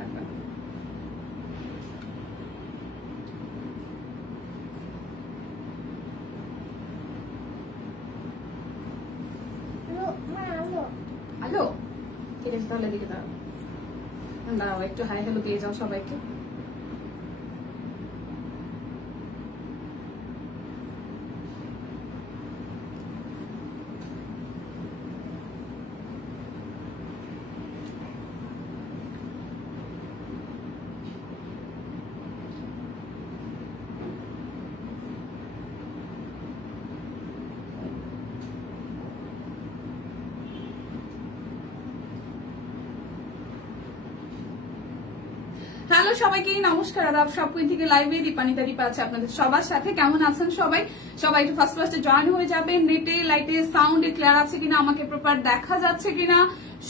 লাগবে না। হ্যালো, ঠিক আছে তাহলে দিকে দাঁড়াও, একটু হাই হ্যালো দিয়ে যাও সবাইকে। হ্যালো সবাইকে, নমস্কার, আদাব। সবকুই থেকে লাইভে দীপানিতা দীপা আছে আপনাদের সবার সাথে। কেমন আছেন সবাই? সবাই একটু ফার্স্টে জয়েন হয়ে যাবে। নেটে লাইটে সাউন্ডে ক্লিয়ার আছে কিনা, আমাকে প্রপার দেখা যাচ্ছে কিনা,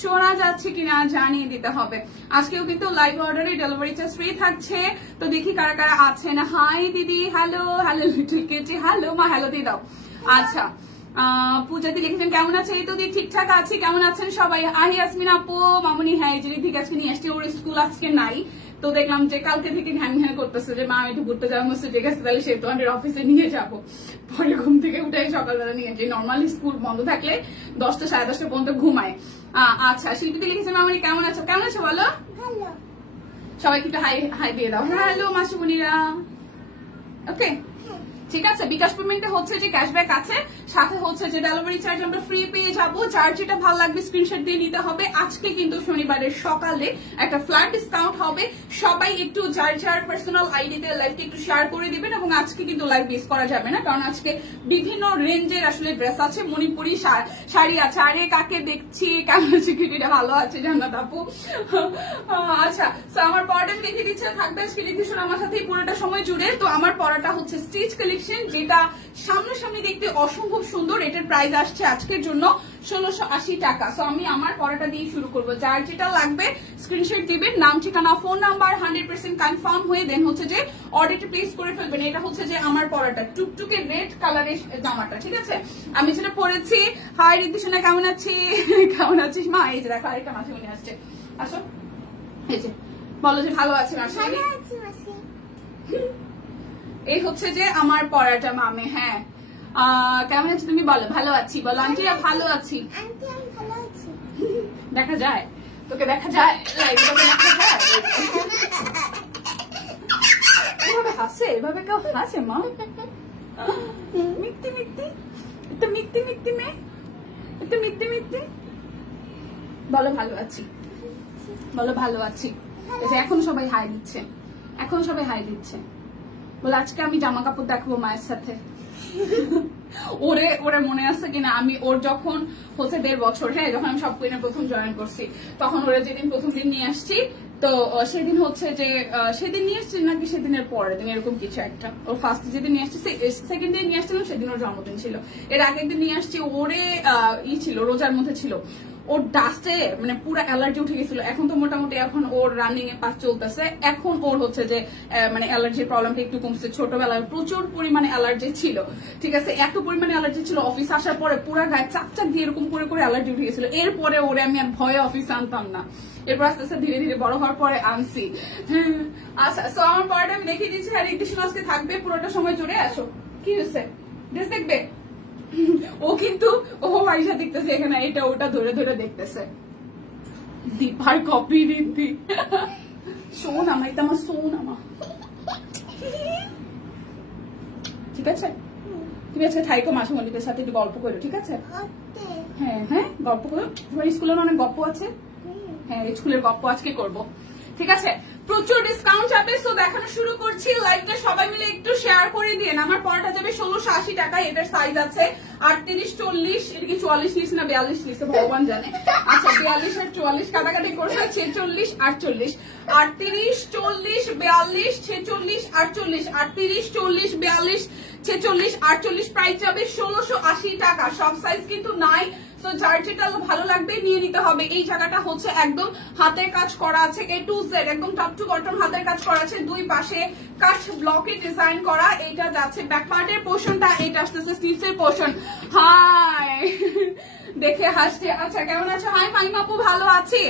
শোনা যাচ্ছে কিনা জানিয়ে দিতে হবে। আজকেও কিন্তু লাইভ অর্ডারে ডেলিভারি চার্জ ফ্রি থাকছে। তো দেখি কারা কারা আছেন। হাই দিদি, hello hello little KG, hello মা, হ্যালো দিয়ে দাও। আচ্ছা, পূজাদি লিখেছেন কেমন আছে? এই তো দি ঠিকঠাক আছি। কেমন আছেন সবাই? আহি আসমিন আপু, মামুনি, হ্যাঁ এই যে ঠিক আজকে নিয়ে আসছি। ওর স্কুল আজকে নাই, তো দেখলাম যে কালকে থেকে ঘ্যান ঘ্যান করতেছে যে মা একটু ঘুরতে যাওয়া মতো। ঠিক আছে তাহলে সে তোমাদের অফিসে নিয়ে যাবো। পরে ঘুম থেকে উঠে সকালবেলা নিয়ে যাই। নর্মালি স্কুল বন্ধ থাকলে 10টা সাড়ে 10টা পর্যন্ত ঘুমায়। আচ্ছা, শিল্পীতে লিখেছেন মামুনি কেমন আছো? কেমন আছো বলো? সবাইকে একটু হাই হাই দিয়ে দাও। হ্যালো মাসুমনিরা। ওকে, ঠিক আছে। বিকাশ পেমেন্টে হচ্ছে যে ক্যাশব্যাক আছে, সাথে হচ্ছে যে ডেলিভারি চার্জ আমরা ফ্রি পেয়ে যাবো। যার যেটা ভালো লাগবে স্ক্রিনশট দিয়ে নিতে হবে। আজকে কিন্তু শনিবারের সকালে একটা ফ্ল্যাট ডিসকাউন্ট হবে। সবাই একটু যার যার পার্সোনাল আইডিতে লাইভটা একটু শেয়ার করে দিবেন। এবং আজকে কিন্তু লাইভ মিস করা যাবে না, কারণ আজকে বিভিন্ন রেঞ্জের আসলে ড্রেস আছে। মণিপুরি শাড়ি আছে। আরে কাকে দেখছি, কেমন আছে? কিটিটা ভালো আছে জান্নাত আপু। আচ্ছা, তো আমার পরাটা দেখে দিচ্ছে, থাকবে আজকে লিখেছেন আমার সাথে পুরোটা সময় জুড়ে। তো আমার পরাটা হচ্ছে স্টিচ কালেকশন, যেটা সামনাসামনি দেখতে অসম্ভব সুন্দর। এটার প্রাইস আসছে আজকের জন্য 1680 টাকা। তো আমি আমার পরাটা দিয়ে শুরু করবো। যার যেটা লাগবে স্ক্রিনশট দিবেন, নাম ঠিকানা ফোন নাম্বার 100% কনফার্ম হয়ে দেন হচ্ছে যে অর্ডারটা প্লেস করে ফেলবেন। এটা হচ্ছে যে আমার পরাটা টুকটুকে রেড কালারের জামাটা। ঠিক আছে, আমি যেটা পরেছি। হাই রিদ্দিশোনা, কেমন আছি? কেমন আছিস মা? এই যে দেখো আরেকটা মাসি মনে আসছে। আসো, এই যে বলো যে ভালো আছে মাসি। এই হচ্ছে যে আমার পরাটা মামে। হ্যাঁ, কেমন আছো তুমি বলো? ভালো আছি বলো। আন্টিরা ভালো আছি। দেখা যায় তোকে, দেখা যায় দেখা যায়। এভাবে হাসে, এভাবে কেউ হাসে মা? মিথ্যে মিথ্যে, একটু মিথ্যে মিথ্যে মেয়ে, একটু মিথ্যে মিথ্যে। বলো ভালো আছি, বলো ভালো আছি। এখন সবাই হাই দিচ্ছে, এখন সবাই হাই দিচ্ছে। বলে আজকে আমি জামা কাপড় দেখবো মায়ের সাথে। ওরে ওরে মনে আছে কিনা, আমি ওর যখন হচ্ছে 1.5 বছর, হ্যাঁ যখন আমি সব কুইনে প্রথম জয়েন করছি, তখন ওরা যেদিন প্রথম দিন নিয়ে আসছি, তো সেদিন হচ্ছে যে সেদিন নিয়ে আসছি নাকি সেদিনের পরের দিন এরকম কিছু একটা। ওর ফার্স্ট যেদিন নিয়ে আসছি, সেকেন্ড দিন নিয়ে আসছিলাম, সেদিন ওর জন্মদিন ছিল। এর আগের দিন নিয়ে আসছি, ওরে ছিল রোজার মধ্যে ছিল। ওর ডাস্টে মানে পুরো অ্যালার্জি উঠে গেছিল। এখন তো মোটামুটি এখন ওর রানিং এ পাস চলতেছে। এখন ওর হচ্ছে যে মানে অ্যালার্জির প্রবলেমটা একটু কমছে। ছোটবেলায় প্রচুর পরিমাণে অ্যালার্জি ছিল। ঠিক আছে, এত পরিমাণে অ্যালার্জি ছিল, অফিস আসার পরে পুরো গায়ে চাকচাক দিয়ে এরকম করে করে অ্যালার্জি উঠে গেছিল। এরপরে ওরে আমি আর ভয়ে অফিসে আনতাম না। এরপর আস্তে আস্তে ধীরে ধীরে বড় হওয়ার পরে আনছি। আচ্ছা, সো আমার পরেটা আমি দেখিয়ে দিচ্ছি। আর রিদ্দিশোনা আজকে থাকবে পুরোটা সময় জুড়ে। আসো, কি হয়েছে? ড্রেস দেখবে? ও কিন্তু ও আইসা দেখতেছে এখানে এটা ওটা ধরে ধরে দেখতেছে। দীপার কপি রিদ্ধি। শোন আমা, এটা আমার শোন আমা। ঠিক আছে, তুমি আজকে থাইকো মাসে মল্লিকের সাথে একটু গল্প করো। ঠিক আছে, হ্যাঁ হ্যাঁ গল্প করো। তোমার স্কুলের অনেক গল্প আছে। হ্যাঁ, স্কুলের গল্প আজকে করবো। ঠিক আছে, প্রচুর ডিসকাউন্ট যাবে। সো দেখানো শুরু করছি। লাইভটা সবাই মিলে একটু শেয়ার করে দিন। আমার পরটা যাবে 1680 টাকায়। এটার সাইজ আছে 38, 40, এটা কি 44 লিস না 42 লিস ভগবান জানে। আচ্ছা, 42 আর 44 কাটাকাটি করছে 46, 48, 38, 40, 42, 46, 48, 38, 40, 42, 46, 48। প্রাইস যাবে 1680 টাকা। সব সাইজ কিন্তু নাই। তো যার যেটা ভালো লাগবে নিয়ে নিতে হবে। এই জায়গাটা হচ্ছে একদম হাতের কাজ করা আছে, A to Z একদম টপ টু বটম হাতের কাজ করা আছে। দুই পাশে কাট ব্লকে ডিজাইন করা। এইটা যাচ্ছে ব্যাক পার্টের পোর্শনটা, এটা আসতেছে স্লিভসের পোর্শন। হাই দেখে হাসছে। আচ্ছা, কেমন আছো? হাই ফাইম আপু, ভালো আছি।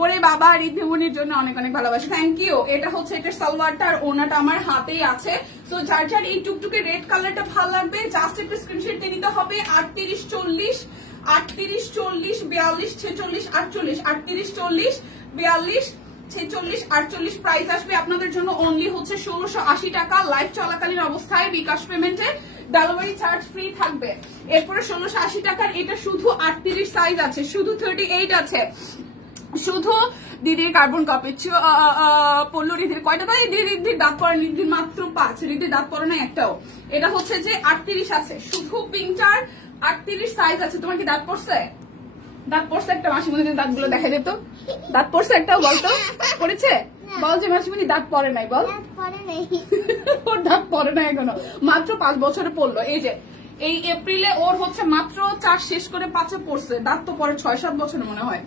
ওরে বাবা, ঋদ্ধিমণির জন্য অনেক অনেক ভালোবাসা, থ্যাংক ইউ। এটা হচ্ছে এটার সালোয়ারটা আর ওনাটা আমার হাতেই আছে। তো যার যার এই টুকটুকে রেড কালারটা ভালো লাগবে জাস্ট একটু স্ক্রিনশট দিয়ে নিতে হবে। 38, 40, 38, 40, 42, 46, 48, 38, 40, 42, 46, 48 প্রাইস আসবে আপনাদের জন্য অনলি হচ্ছে 1680 টাকা। লাইভ চলাকালীন অবস্থায় বিকাশ পেমেন্টে ডেলিভারি চার্জ ফ্রি থাকবে। এরপরে 1680 টাকার এটা শুধু 38 সাইজ আছে, শুধু 38 আছে, শুধু দিদির কার্বন কপি পড়লো। রিধির কয়টা তাই? রিধির দাঁত পরে, রিধির মাত্র 5, রিধির দাঁত পরে না একটাও। এটা হচ্ছে যে 38 আছে, শুধু পিঙ্কটার 38 সাইজ আছে। তোমার কি দাঁত পড়ছে? দাঁত পড়ছে একটা? মাসিমণি দাঁত গুলো দেখা যেত, দাঁত পড়ছে একটাও বলতো? পড়েছে? বল যে মাসিমণি দাঁত পড়ে নাই, বল। ওর দাঁত পড়ে নাই এখনো, মাত্র 5 বছরে পড়লো। এই যে এই এপ্রিলে ওর হচ্ছে মাত্র 4 শেষ করে 5-এ পড়ছে, দাঁত তো পরে 6-7 বছরে মনে হয়,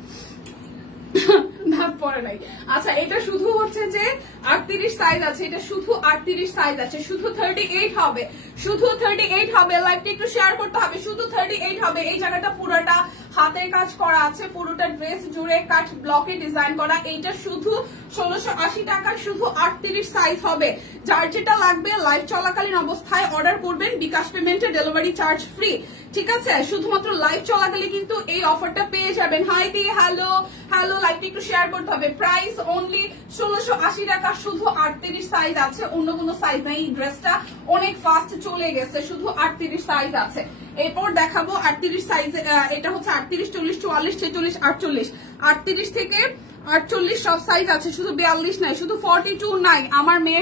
দাঁত পরে নাই। আচ্ছা, এটা শুধু হচ্ছে যে 38 সাইজ আছে, এটা শুধু 38 সাইজ আছে, শুধু 38 হবে, শুধু 38 হবে। লাইভটা একটু শেয়ার করতে হবে, শুধু 38 হবে। এই জায়গাটা পুরোটা হাতের কাজ করা আছে, পুরোটা ড্রেস জুড়ে কাট ব্লকে ডিজাইন করা। এইটা শুধু 1680 টাকা, শুধু 38 সাইজ হবে। যার যেটা লাগবে লাইভ চলাকালীন অবস্থায় অর্ডার করবেন, বিকাশ পেমেন্টে ডেলিভারি চার্জ ফ্রি, ঠিক আছে? শুধুমাত্র লাইভ চলাকালীন কিন্তু এই অফারটা পেয়ে যাবেন। হাই দি, হ্যালো হ্যালো, লাইভটা একটু শেয়ার করতে হবে। প্রাইস অনলি 1680 টাকা, শুধু 38 সাইজ আছে, অন্য কোনো সাইজ নাই। এই ড্রেসটা অনেক ফাস্ট চলে গেছে, শুধু 38 সাইজ আছে। এরপর দেখাবো 38 সাইজ, এটা হচ্ছে 38, 40, 44, 46, 48, 38 থেকে 48 সব সাইজ আছে, শুধু 42 নাই, শুধু 42 নাই। আমার মেয়ে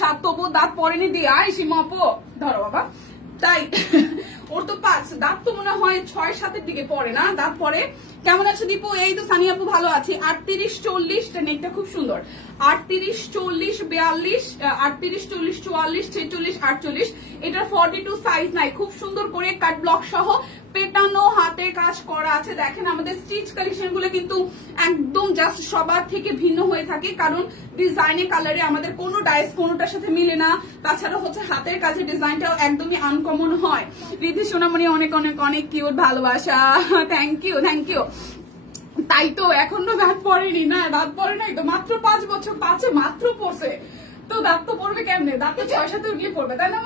7 তবু দাঁত পরেনি দিয়ে আয় সীমাপো, ধরো বাবা, তাই ওর তো 5 দাঁত তো মনে হয় 6-7-এর দিকে পড়ে না, দাঁত পরে। কেমন আছে দীপু? এই তো সানি আপু ভালো আছি। 38, 40, নেকটা খুব সুন্দর। 38, 40, 42, 38, 40, 44, 46, 48, এটার 42 সাইজ নাই। খুব সুন্দর করে কাট ব্লক সহ পেটানো হাতে কাজ করা আছে। দেখেন আমাদের স্টিচ কালেকশন গুলো কিন্তু একদম জাস্ট সবার থেকে ভিন্ন হয়ে থাকে, কারণ ডিজাইনে কালারে আমাদের কোনো ডাইস কোনোটার সাথে মিলে না। তাছাড়া হচ্ছে হাতের কাজে ডিজাইনটাও একদমই আনকমন হয়। রিধি সোনামণি অনেক অনেক অনেক কিউট, ভালোবাসা, থ্যাংক ইউ থ্যাংক ইউ। তাই তো এখনো দাঁত পড়েনি না, দাঁত পড়ে নাই তো, মাত্র 5 বছর, 5-এ মাত্র পড়ছে, তো দাঁত তো পড়বে কেমনে? দাঁত তো 6-7 উঠলে পড়বে, তাই না?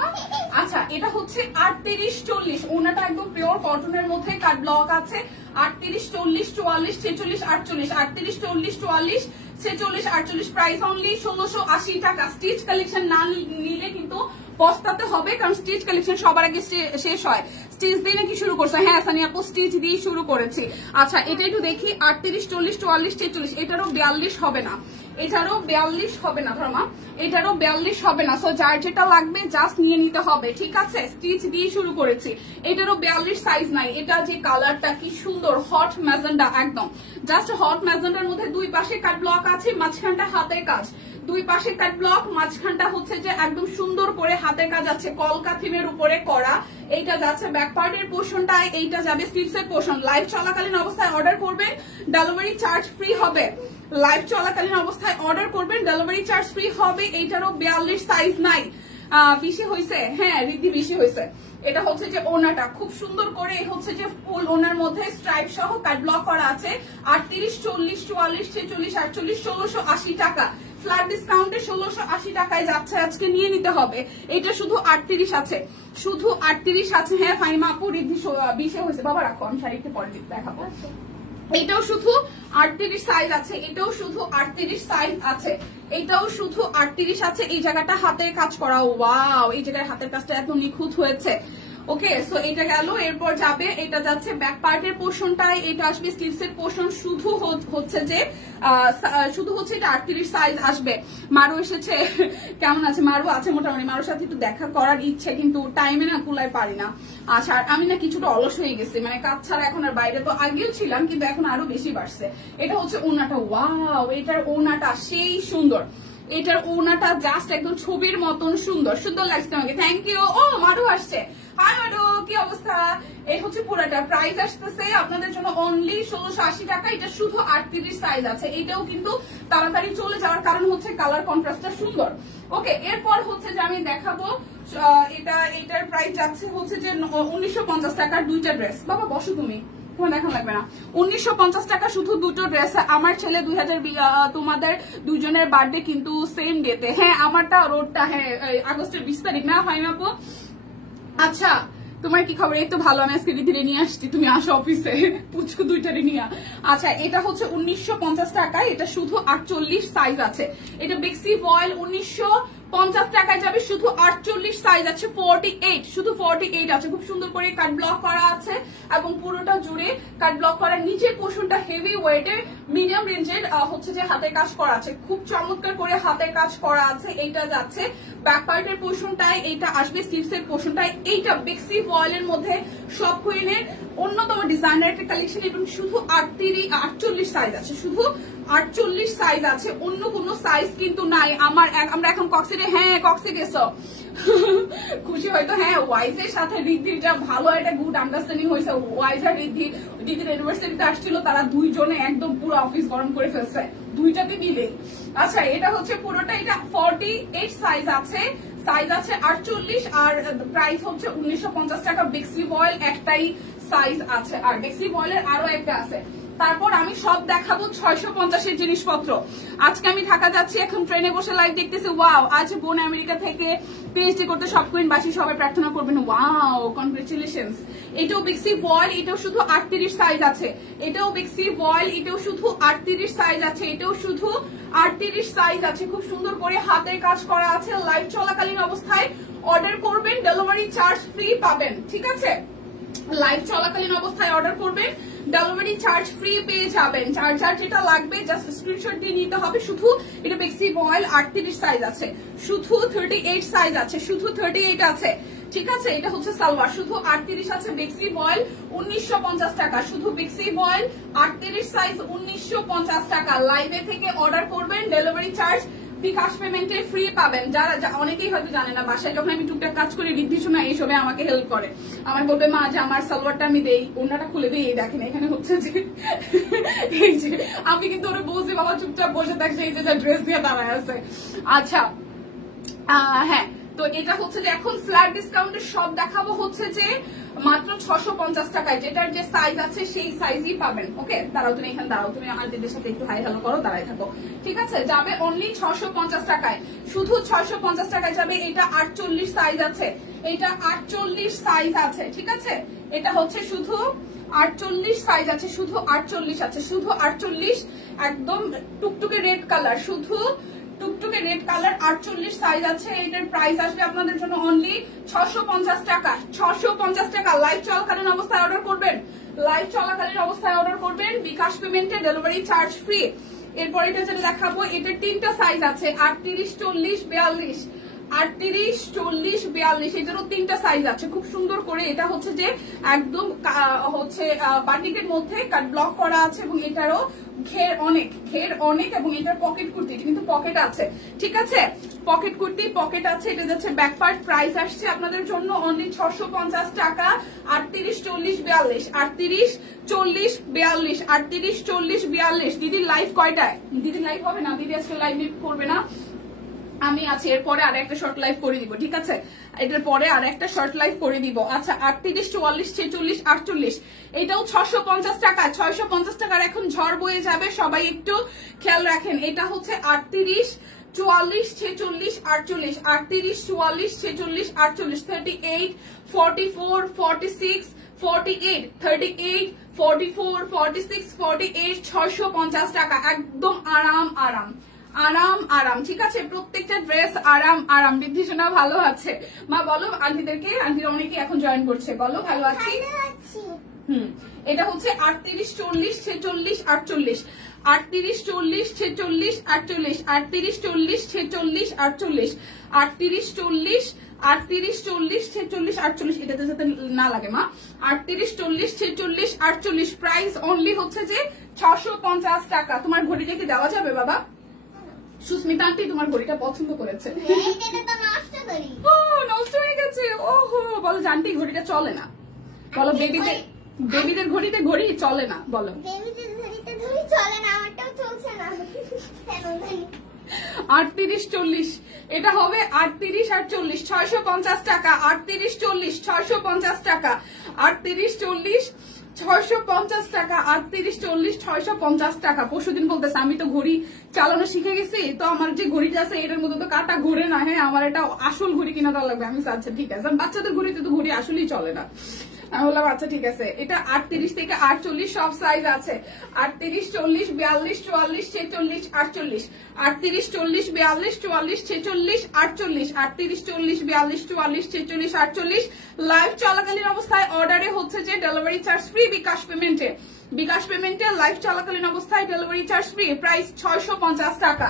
আচ্ছা, এটা হচ্ছে 38, 40, ওনাটা একদম পিওর কটনের মধ্যে কাট ব্লক আছে। 38, 40, 44, 46, 48, 38, 40, 44, 46, 48 প্রাইস অনলি 1680 টাকা। স্টিচ কালেকশন না নিলে কিন্তু পস্তাতে হবে, কারণ স্টিচ কালেকশন সবার আগে শেষ হয়। স্টিচ দিয়ে নাকি শুরু করছে? হ্যাঁ সানি আপু, স্টিচ দিয়ে শুরু করেছি। আচ্ছা, এটা একটু দেখি। 38, 40, 44, 46, এটারও 42 হবে না, এটারও 42 হবে না, ধর্মা এটারও 42 হবে না। সো যার যেটা লাগবে জাস্ট নিয়ে নিতে হবে, ঠিক আছে? স্টিচ দিয়ে শুরু করেছি, এটারও 42 সাইজ নাই। এটা যে কালারটা কি সুন্দর, হট ম্যাজেন্ডা, একদম জাস্ট হট ম্যাজেন্ডার মধ্যে দুই পাশে কাট ব্লক আছে, মাঝখানটা হাতের কাজ, দুই পাশে কাট ব্লক, মাঝখানটা হচ্ছে যে একদম সুন্দর করে হাতের কাজ আছে, কলকা থিমের উপরে করা। এইটা যাচ্ছে ব্যাক পার্টের পোর্শনটায়, এইটা যাবে স্লিভসের পোর্শন। লাইভ চলাকালীন অবস্থায় অর্ডার করবেন, ডেলিভারি চার্জ ফ্রি হবে। লাইভ চলাকালীন অবস্থায় অর্ডার করবেন, ডেলিভারি চার্জ ফ্রি হবে। এইটারও 42 সাইজ নাই। বেশি হয়েছে? হ্যাঁ রিদ্ধি, বেশি হয়েছে। এটা হচ্ছে যে ওনাটা খুব সুন্দর করে হচ্ছে যে ফুল ওনার মধ্যে স্ট্রাইপ সহ কাট ব্লক করা আছে। 38, 40, 44, 46, 48, 1680 টাকা। ফ্ল্যাট ডিসকাউন্টে 1680 টাকায় যাচ্ছে, আজকে নিয়ে নিতে হবে। এটা শুধু 38 আছে, শুধু 38 আছে। হ্যাঁ ফাইমা আপু, রিদ্ধি 20 হয়েছে। বাবা রাখো, আমি শাড়ি একটু পরে দেখাবো। এটাও শুধু 38 সাইজ আছে, এটাও শুধু 38 সাইজ আছে, এটাও শুধু 38 আছে। এই জায়গাটা হাতের কাজ করা, ওয়াও, এই জায়গায় হাতের কাজটা এত নিখুঁত হয়েছে। ওকে, সো এটা গেল। এরপর যাবে, এটা যাচ্ছে ব্যাক পার্টের পোর্শনটায়, এটা আসবে স্লিভসের পোর্শন। শুধু হচ্ছে যে শুধু হচ্ছে এটা 38 সাইজ আসবে। মারু এসেছে, কেমন আছে? মারু আছে মোটামুটি, মারুর সাথে একটু দেখা করার ইচ্ছে, কিন্তু টাইমে না কুলায় পারি না। আচ্ছা, আমি না কিছুটা অলস হয়ে গেছি, মানে কাজ ছাড়া এখন আর বাইরে তো আগেও ছিলাম, কিন্তু এখন আরো বেশি বাড়ছে। এটা হচ্ছে ওনাটা, ওয়াও, এটার ওনাটা সেই সুন্দর, এটার ওনাটা জাস্ট একদম ছবির মতন সুন্দর, সুন্দর লাগছে আমাকে। Thank you. ও মারু আসছে, হাই মারু, কি অবস্থা? এই হচ্ছে পুরাটা প্রাইস আসতেছে আপনাদের জন্য অনলি 1680 টাকা। এটা শুধু 38 সাইজ আছে, এটাও কিন্তু তাড়াতাড়ি চলে যাওয়ার কারণ হচ্ছে কালার কন্ট্রাস্টটা সুন্দর। ওকে, এরপর হচ্ছে যে আমি দেখাবো, এটার প্রাইস যাচ্ছে হচ্ছে যে 1950 টাকার দুইটা ড্রেস। বাবা বসো তুমি, তোমার দেখানো লাগবে না। 1950 টাকা শুধু দুটো ড্রেস। আমার ছেলে 2000 তোমাদের দুজনের বার্থডে কিন্তু সেম ডেতে। হ্যাঁ আমারটা রোডটা হ্যাঁ আগস্টের 20 তারিখ না হয় না আপু? আচ্ছা তোমার কি খবর? এই তো ভালো, আমি আজকে ধীরে নিয়ে আসছি, তুমি আসো অফিসে পুচকু দুইটারে নিয়ে। আচ্ছা এটা হচ্ছে 1950 টাকা, এটা শুধু 48 সাইজ আছে। এটা বেক্সি ভয়েল 1950 টাকায় যাবে, শুধু 48 সাইজ আছে, 48 শুধু 48 আছে। খুব সুন্দর করে কাট ব্লক করা আছে এবং পুরোটা জুড়ে কাট ব্লক করা। নিচের পোর্শনটা হেভি ওয়েটের মিডিয়াম রেঞ্জের হচ্ছে যে হাতের কাজ করা আছে, খুব চমৎকার করে হাতের কাজ করা আছে। এইটা যাচ্ছে ব্যাক পার্টের পোর্শনটায়, এইটা আসবে স্লিভসের পোর্শনটায়। এইটা বেক্সি ভয়েলের মধ্যে সব কুইনের অন্যতম ডিজাইনার একটা কালেকশন এবং শুধু 48 সাইজ আছে, শুধু 48 সাইজ আছে, অন্য কোনো সাইজ কিন্তু নাই। আমরা এখন কক্সিডে, হ্যাঁ কক্সি গেছো খুশি হয়তো। হ্যাঁ ওয়াইজের সাথে রিদ্ধির যা ভালো একটা গুড আন্ডারস্ট্যান্ডিং হয়েছে। ওয়াইজ আর রিদ্ধির ইউনিভার্সিটিতে আসছিল, তারা দুইজনে একদম পুরো অফিস গরম করে ফেলছে দুইটাতে মিলে। আচ্ছা এটা হচ্ছে পুরোটা, এটা 48 সাইজ আছে, সাইজ আছে 48 আর প্রাইস হচ্ছে 1950 টাকা। বেক্সি ভয়েল একটাই সাইজ আছে, আর বেক্সি ভয়েলের আরো একটা আছে। তারপর আমি সব দেখাবো 650 জিনিসপত্র। আজকে আমি ঢাকা যাচ্ছি, এখন ট্রেনে বসে লাইভ দেখতেছি। ওয়াও, আজ বোন আমেরিকা থেকে পিএইচডি করতে সব কুইনবাসী সবাই প্রার্থনা করবেন। Wow congratulations. এটাও বেক্সি ভয়েল, এটাও শুধু 38 সাইজ আছে। এটাও বেক্সি ভয়েল, এটাও শুধু 38 সাইজ আছে। এটাও শুধু 38 সাইজ আছে। খুব সুন্দর করে হাতের কাজ করা আছে। লাইভ চলাকালীন অবস্থায় অর্ডার করবেন, ডেলিভারি চার্জ ফ্রি পাবেন, ঠিক আছে? লাইভ চলাকালীন অবস্থায় অর্ডার করবেন, ডেলিভারি চার্জ ফ্রি পেয়ে যাবেন। চার্জার যেটা লাগবে জাস্ট স্ক্রিনশট দিয়ে নিতে হবে। শুধু এটা বেক্সি ভয়েল 38 সাইজ আছে, শুধু 38 সাইজ আছে, শুধু 38 আছে, ঠিক আছে? এটা হচ্ছে সালোয়ার, শুধু 38 আছে। বেক্সি ভয়েল 1950 টাকা, শুধু বেক্সি ভয়েল 38 সাইজ 1950 টাকা। লাইভে থেকে অর্ডার করবেন, ডেলিভারি চার্জ বিকাশ পেমেন্টে ফ্রি পাবেন। যারা অনেকেই হয়তো জানে না, বাসায় যখন আমি টুকটাক কাজ করি ঋদ্ধি সময় এইসবে আমাকে হেল্প করে। আমার বলবে মা যে আমার সালোয়ারটা আমি দেই, ওনাটা খুলে দিই, দেখেন এখানে হচ্ছে যে এই যে আমি কিন্তু ওরা বলছি বাবা চুপচাপ বসে থাকছে, এই যে ড্রেস দিয়ে দাঁড়ায় আছে। আচ্ছা হ্যাঁ, তো এটা হচ্ছে যে এখন ফ্ল্যাট ডিসকাউন্টের সব দেখাবো হচ্ছে যে মাত্র 650 টাকায়, যেটার যে সাইজ আছে সেই সাইজই পাবেন। ওকে দাঁড়াও, তুমি এখানে দাঁড়াও, তুমি আন্টিদের সাথে একটু হাই হ্যালো করো, দাঁড়াই থাকো, ঠিক আছে? যাবে অনলি 650 টাকায়, শুধু 650 টাকায় যাবে। এটা 48 সাইজ আছে, এটা 48 সাইজ আছে, ঠিক আছে? এটা হচ্ছে শুধু 48 সাইজ আছে, শুধু 48 আছে, শুধু 48, একদম টুকটুকে রেড কালার, শুধু টুকটুকে রেড কালার 48 সাইজ আছে। এটার প্রাইস আসবে আপনাদের জন্য অনলি 650 টাকা, 650 টাকা। লাইভ চলাকালীন অবস্থায় অর্ডার করবেন, লাইভ চলাকালীন অবস্থায় অর্ডার করবেন, বিকাশ পেমেন্টে ডেলিভারি চার্জ ফ্রি। এরপর এটা যেটা দেখাবো, এটার 3টা সাইজ আছে, 38, 40, 42, 38, 40, 42, এটারও 3টা সাইজ আছে। খুব সুন্দর করে এটা হচ্ছে যে একদম হচ্ছে বাটিকের মধ্যে কাট ব্লক করা আছে এবং এটারও ঘের অনেক এবং এটার পকেট কুর্তি, এটা কিন্তু পকেট আছে, ঠিক আছে? পকেট কুর্তি পকেট আছে। এটা যাচ্ছে ব্যাক পার্ট। প্রাইস আসছে আপনাদের জন্য অনলি 650 টাকা। 38, 40, 42, 38, 40, 42, 38, 40, 42। দিদি লাইভ কয়টায়? দিদি লাইভ হবে না, দিদি আজকে লাইভ করবে না, আমি আছি। এরপরে আর একটা শর্ট লাইভ করে দিব, ঠিক আছে? এটার পরে আর একটা শর্ট লাইভ করে দিব। আচ্ছা 38, 44, 46, 48, এটাও 650 টাকা। 650 টাকার এখন ঝড় বয়ে যাবে, সবাই একটু খেয়াল রাখেন। এটা হচ্ছে 38, 44, 46, 48, 38, 44, 46, 48, 38, 44, 46, 48, 38, 44, 46, 48, 650 টাকা। একদম আরাম আরাম আরাম আরাম, ঠিক আছে? প্রত্যেকটা ড্রেস আরাম আরাম। বৃদ্ধি সোনা ভালো আছে? মা বলো আন্টিদেরকে, আন্টিরা অনেকে এখন জয়েন করছে, বলো ভালো আছি। এটা হচ্ছে 38, 40, 46, 48, 38, 40, 46, 48, 38, 40, 46, 48, 38, 40, 38, 40, 46, 48, এটাতে যাতে না লাগে মা। 38, 40, 46, 48, প্রাইস অনলি হচ্ছে যে 650 টাকা। তোমার ঘড়িটা কি দেওয়া যাবে বাবা? সুস্মিতা আন্টি তোমার ঘড়িটা পছন্দ করেছে, নষ্ট হয়ে গেছে। ওহো, বলো আন্টি ঘড়িটা চলে না, বলো বেবিদের ঘড়িতে ঘড়ি চলে না, বলো 38, 40, এটা হবে 38 আর 40, 650 টাকা। 38, 40, 650 টাকা। 38, 40, 650 টাকা, 38, 40, 650 টাকা। পরশুদিন বলতেছে আমি তো ঘড়ি চালানো শিখে গেছি, তো আমার যে ঘড়িটা আছে এটার মধ্যে তো কাটা ঘুরে না, হ্যাঁ আমার এটা আসল ঘড়ি কিনা দেওয়া লাগবে। আমি আচ্ছা ঠিক আছে, বাচ্চাদের ঘড়িতে তো ঘড়ি আসলেই চলে না। আমি বললাম আচ্ছা ঠিক আছে। এটা 38 থেকে 48 সব সাইজ আছে, 38, 40, 42, 44, 46, 48, 38, 40, 42, 44, 46, 48, 38, 40, 42, 44, 46, 48। লাইভ চলাকালীন অবস্থায় অর্ডারে হচ্ছে যে ডেলিভারি চার্জ ফ্রি বিকাশ পেমেন্টে, বিকাশ পেমেন্টে লাইভ চলাকালীন অবস্থায় ডেলিভারি চার্জ ফ্রি। প্রাইস 650 টাকা,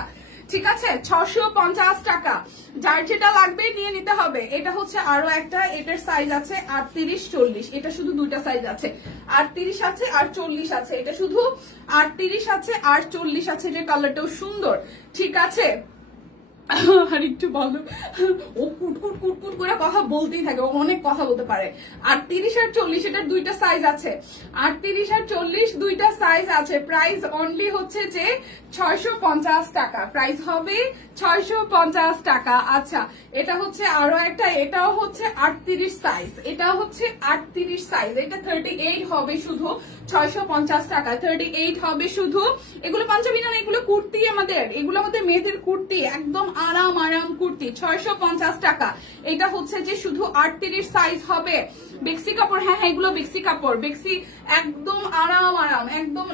ঠিক আছে 650 টাকা। যার যেটা লাগবে নিয়ে নিতে হবে। এটা হচ্ছে আরো একটা, এটার সাইজ আছে 38, 40, এটা শুধু দুইটা সাইজ আছে, 38 আছে আর 40 আছে। এটা শুধু 38 আছে আর 40 আছে, যে কালারটাও সুন্দর, ঠিক আছে। আর একটু বলো, ও কুটকুট কুটকুট করে কথা বলতেই থাকে, ও অনেক কথা বলতে পারে। 38 আর 40 এটার দুইটা সাইজ আছে, 38 আর 40 দুইটা সাইজ আছে। প্রাইস অনলি হচ্ছে যে 650 টাকা, প্রাইস হবে 650 টাকা। আচ্ছা এটা হচ্ছে আরো একটা, এটাও হচ্ছে 38 সাইজ, এটা হচ্ছে 38 সাইজ, এটা 38 হবে শুধু 650 টাকা, 38 হবে শুধু। এগুলো পাঞ্জাবি না, এগুলো কুর্তি, আমাদের এগুলো আমাদের মেয়েদের কুর্তি, একদম আরাম আরাম কুর্তি, 650 টাকা। এটা হচ্ছে যে শুধু 38 সাইজ হবে। বেক্সি কাপড়, হ্যাঁ হ্যাঁ এগুলো বেক্সি কাপড়, বেক্সি একদম আরাম আরাম, একদম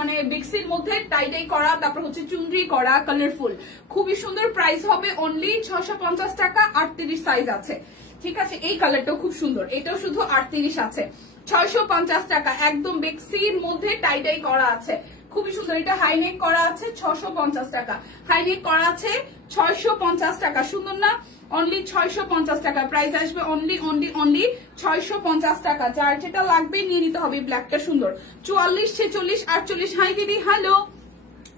মানে বেক্সির মধ্যে টাইটাই করা, তারপর হচ্ছে চুনরি করা, কালারফুল, খুবই সুন্দর। প্রাইস হবে অনলি 650 টাকা, 38 সাইজ আছে, ঠিক আছে। এই কালারটাও খুব সুন্দর, এটাও শুধু 38 আছে, 650 টাকা, একদম বেক্সির মধ্যে টাইটাই করা আছে, খুবই সুন্দর। এটা হাইনেক করা আছে 650 টাকা, হাইনেক করা আছে 650 টাকা, সুন্দর না? অনলি 650 টাকা, প্রাইস আসবে অনলি অনলি অনলি 650 টাকা। যার যেটা লাগবে নিয়ে নিতে হবে। ব্ল্যাকটা সুন্দর, 44, 46, 48। হাই দিদি, হ্যালো।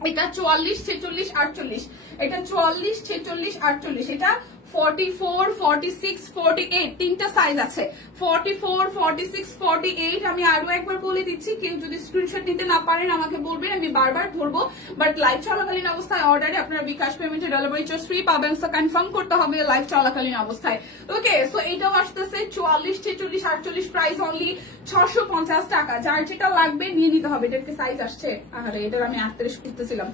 এটা 44, 46, 48, এটা 44, 46, 48, এটা 44, 46, 48, তিনটা সাইজ আছে, 44, 46, 48। আমি আরো একবার বলে দিচ্ছি, কেউ যদি স্ক্রিনশট নিতে না পারেন আমাকে বলবেন, আমি বারবার ধরবো। বাট লাইভ চলাকালীন অবস্থায় অর্ডারে আপনারা বিকাশ পেমেন্টে ডেলিভারি চার্জ ফ্রি পাবেন, সো কনফার্ম করতে হবে লাইভ চলাকালীন অবস্থায়। ওকে, সো এটাও আসতেছে 44, 46, 48, প্রাইস অনলি 650 টাকা। যার যেটা লাগবে নিয়ে নিতে হবে। এটার কি সাইজ আসছে? আরে এটার আমি 38 খুঁজতেছিলাম।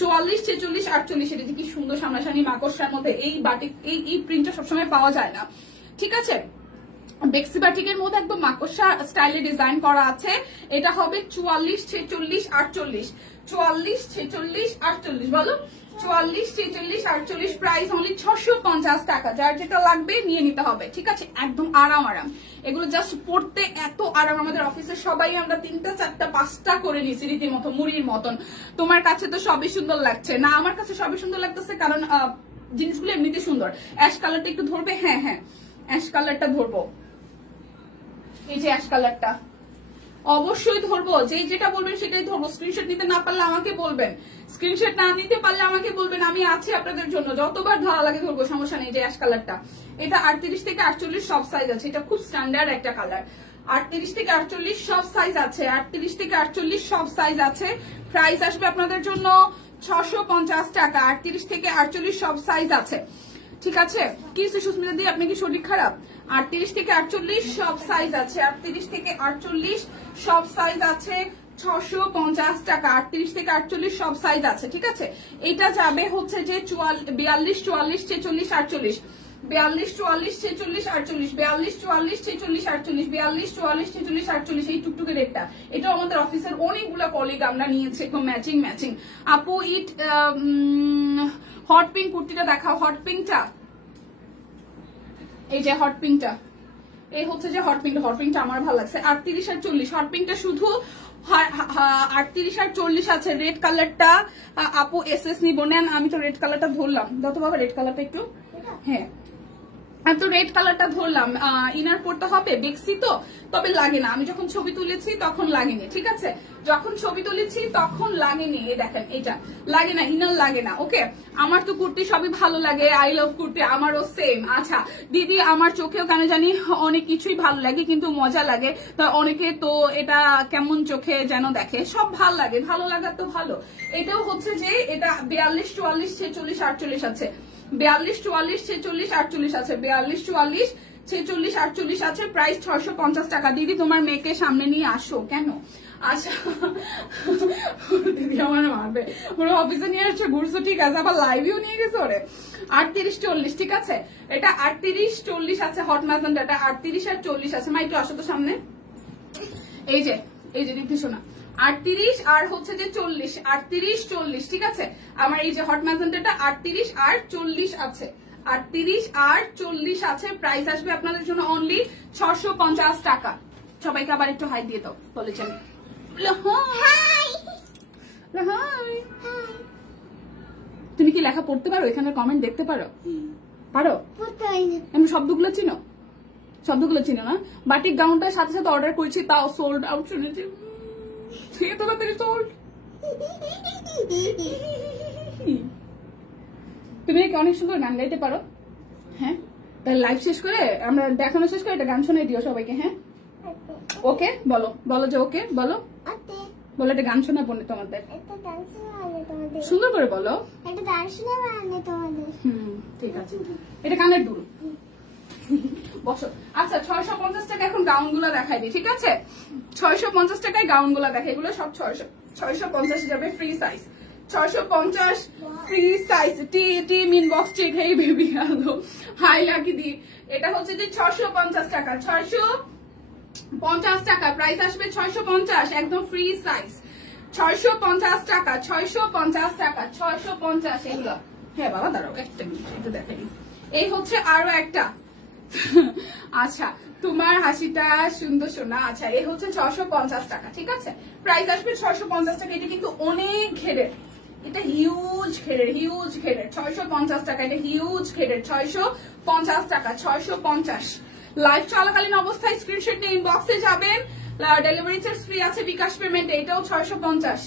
44, 46, 48, এটা কি সুন্দর সামনাসামনি মাকড়সার মধ্যে। এই বাটিক, এই প্রিন্টটা সবসময় পাওয়া যায় না, ঠিক আছে। বেক্সি বাটিকের মধ্যে একদম মাকড়সা স্টাইলে ডিজাইন করা আছে। এটা হবে 44, 46, 48, 44, 46, 48, বলো 44, 46, 48। প্রাইস অনলি 650 টাকা। যার যেটা লাগবে নিয়ে নিতে হবে, ঠিক আছে। একদম আরাম আরাম, এগুলো জাস্ট পড়তে এত আরাম। আমাদের অফিসে সবাই আমরা 3টা 4টা 5টা করে নিছি রীতির মতো, মুড়ির মতন। তোমার কাছে তো সবই সুন্দর লাগছে না? আমার কাছে সবই সুন্দর লাগতেছে, কারণ জিনিসগুলো এমনিতে সুন্দর। অ্যাশ কালারটা একটু ধরবে? হ্যাঁ হ্যাঁ অ্যাশ কালারটা ধরবো, এই যে অ্যাশ কালারটা অবশ্যই ধরবো। যেই যেটা বলবেন সেটাই ধরবো। স্ক্রিনশট নিতে না পারলে আমাকে বলবেন, স্ক্রিনশট না নিতে পারলে আমাকে বলবেন, আমি আছি আপনাদের জন্য, যতবার ধরা লাগে ধরবো, সমস্যা নেই। যে অ্যাশ কালারটা, এটা 38 থেকে 48 সব সাইজ আছে, এটা খুব স্ট্যান্ডার্ড একটা কালার। 38 থেকে 48 সব সাইজ আছে, 38 থেকে 48 সব সাইজ আছে। প্রাইস আসবে আপনাদের জন্য 650 টাকা। 38 থেকে 48 সব সাইজ আছে, ঠিক আছে। কি সুস্মিতা দি, আপনি কি শরীর খারাপ? 38 থেকে 48 সব সাইজ আছে, 38 থেকে 48 সব সাইজ আছে, 650 টাকা। 38 থেকে 48 সব সাইজ আছে, ঠিক আছে। এটা যাবে হচ্ছে যে 42, 44, 46, 48, 42, 44, 46, 48, 42, 44, 46, 48, 42, 44, 46, 48। এই টুকটুকে রেটটা, এটা আমাদের অফিসের অনেকগুলো কলিগ আমরা নিয়েছি, একদম ম্যাচিং ম্যাচিং। আপু ইট হট পিঙ্ক কুর্তিটা দেখাও, হট পিঙ্কটা, এই যে হট পিঙ্কটা, এই হচ্ছে যে হট পিঙ্কটা। হট পিঙ্কটা আমার ভালো লাগছে। 38 আর 40, হট পিঙ্কটা শুধু 38 আর 40 আছে। রেড কালারটা আপু এসএস নিব, নেন। আমি তো রেড কালারটা ধরলাম, যত বাবা রেড কালারটা একটু, হ্যাঁ আমি তো রেড কালারটা ধরলাম। ইনার পড়তে হবে, বেক্সি তো, তবে লাগে না। আমি যখন ছবি তুলেছি তখন লাগেনি, ঠিক আছে। যখন ছবি তুলেছি তখন লাগেনি, এই দেখেন এটা লাগে না, ইনার লাগে না। ওকে, আমার তো কুর্তি সবই ভালো লাগে, আই লাভ কুর্তি, আমারও সেম। আচ্ছা দিদি, আমার চোখেও কেন জানি অনেক কিছুই ভালো লাগে, কিন্তু মজা লাগে। তা অনেকে তো এটা কেমন চোখে যেন দেখে, সব ভালো লাগে, ভালো লাগা তো ভালো। এটাও হচ্ছে যে এটা 42, 44, 46, 48 আছে, 42, 44, 46, 48 আছে, 42, 44, 46 48 আছে, প্রাইস 650 টাকা। দিদি তোমার মেয়েকে সামনে নিয়ে আসো। কেন? আচ্ছা দিদি আমার মারবে, ওরা অফিসে নিয়ে আসছে, ঘুরছো ঠিক আছে, আবার লাইভেও নিয়ে গেছে ওরে। 38 40 ঠিক আছে, এটা 38 40 আছে হট ম্যাজেন্টা, এটা 38 আর 40 আছে। মা একটু আসো তো সামনে, এই যে দিদি শোনা 38 আর হচ্ছে যে 40, 38 40 ঠিক আছে। আমার এই যে হট ম্যাজেন্টাটা 38 আর 40 আছে, 38 আর 40 আছে। প্রাইস আসবে আপনাদের জন্য অনলি 650 টাকা। সবাইকে আবার একটু হাই দিয়ে দাও, বলেছেন তুমি কি লেখা পড়তে পারো? এখানে কমেন্ট দেখতে পারো? পারো? আমি শব্দগুলো চিনো? শব্দগুলো চিনো না? বাটিক গাউনটার সাথে সাথে অর্ডার করেছি, তাও সোল্ড আউট শুনেছি। তুমি নাকি অনেক সুন্দর গান গাইতে পারো। হ্যাঁ, তাহলে লাইভ শেষ করে আমরা দেখানো শেষ করে একটা গান শোনাই দিও সবাইকে। হ্যাঁ ওকে বলো, বলো যে ওকে বলো, বলো একটা গান শোনাবো না তোমাদের, সুন্দর করে বলো। ঠিক আছে, এটা কানের দুল। বসো। আচ্ছা 650 টাকা এখন গাউন গুলা দেখাই দিই, ঠিক আছে? 650 টাকায় গাউন গুলা দেখাই, এগুলো সব 650 যাবে free size. 650 free size. Team inbox check. Hey baby hello, hi Lucky দি। এটা হচ্ছে যে 650 টাকা, 650 টাকা প্রাইস আসবে। 650 একদম ফ্রি সাইজ, 650 টাকা, 650 টাকা, 650 এগুলো। হ্যাঁ বাবা দাঁড়াও একটা মিনিট, একটু দেখাই। এই হচ্ছে আরো একটা। আচ্ছা তোমার হাসিটা সুন্দর শোনা। আচ্ছা এই হচ্ছে 650 টাকা, ঠিক আছে? প্রাইস আসবে 650 টাকা। এটা কিন্তু অনেক ঘেরের, এটা হিউজ ঘেরের, হিউজ ঘেরের। 650 টাকা, এটা হিউজ ঘেরের। 650 টাকা, 650। লাইভ চলাকালীন অবস্থায় স্ক্রিনশট নিয়ে ইনবক্সে যাবেন। ডেলিভারি চার্জ ফ্রি আছে বিকাশ পেমেন্টে। এটাও 650,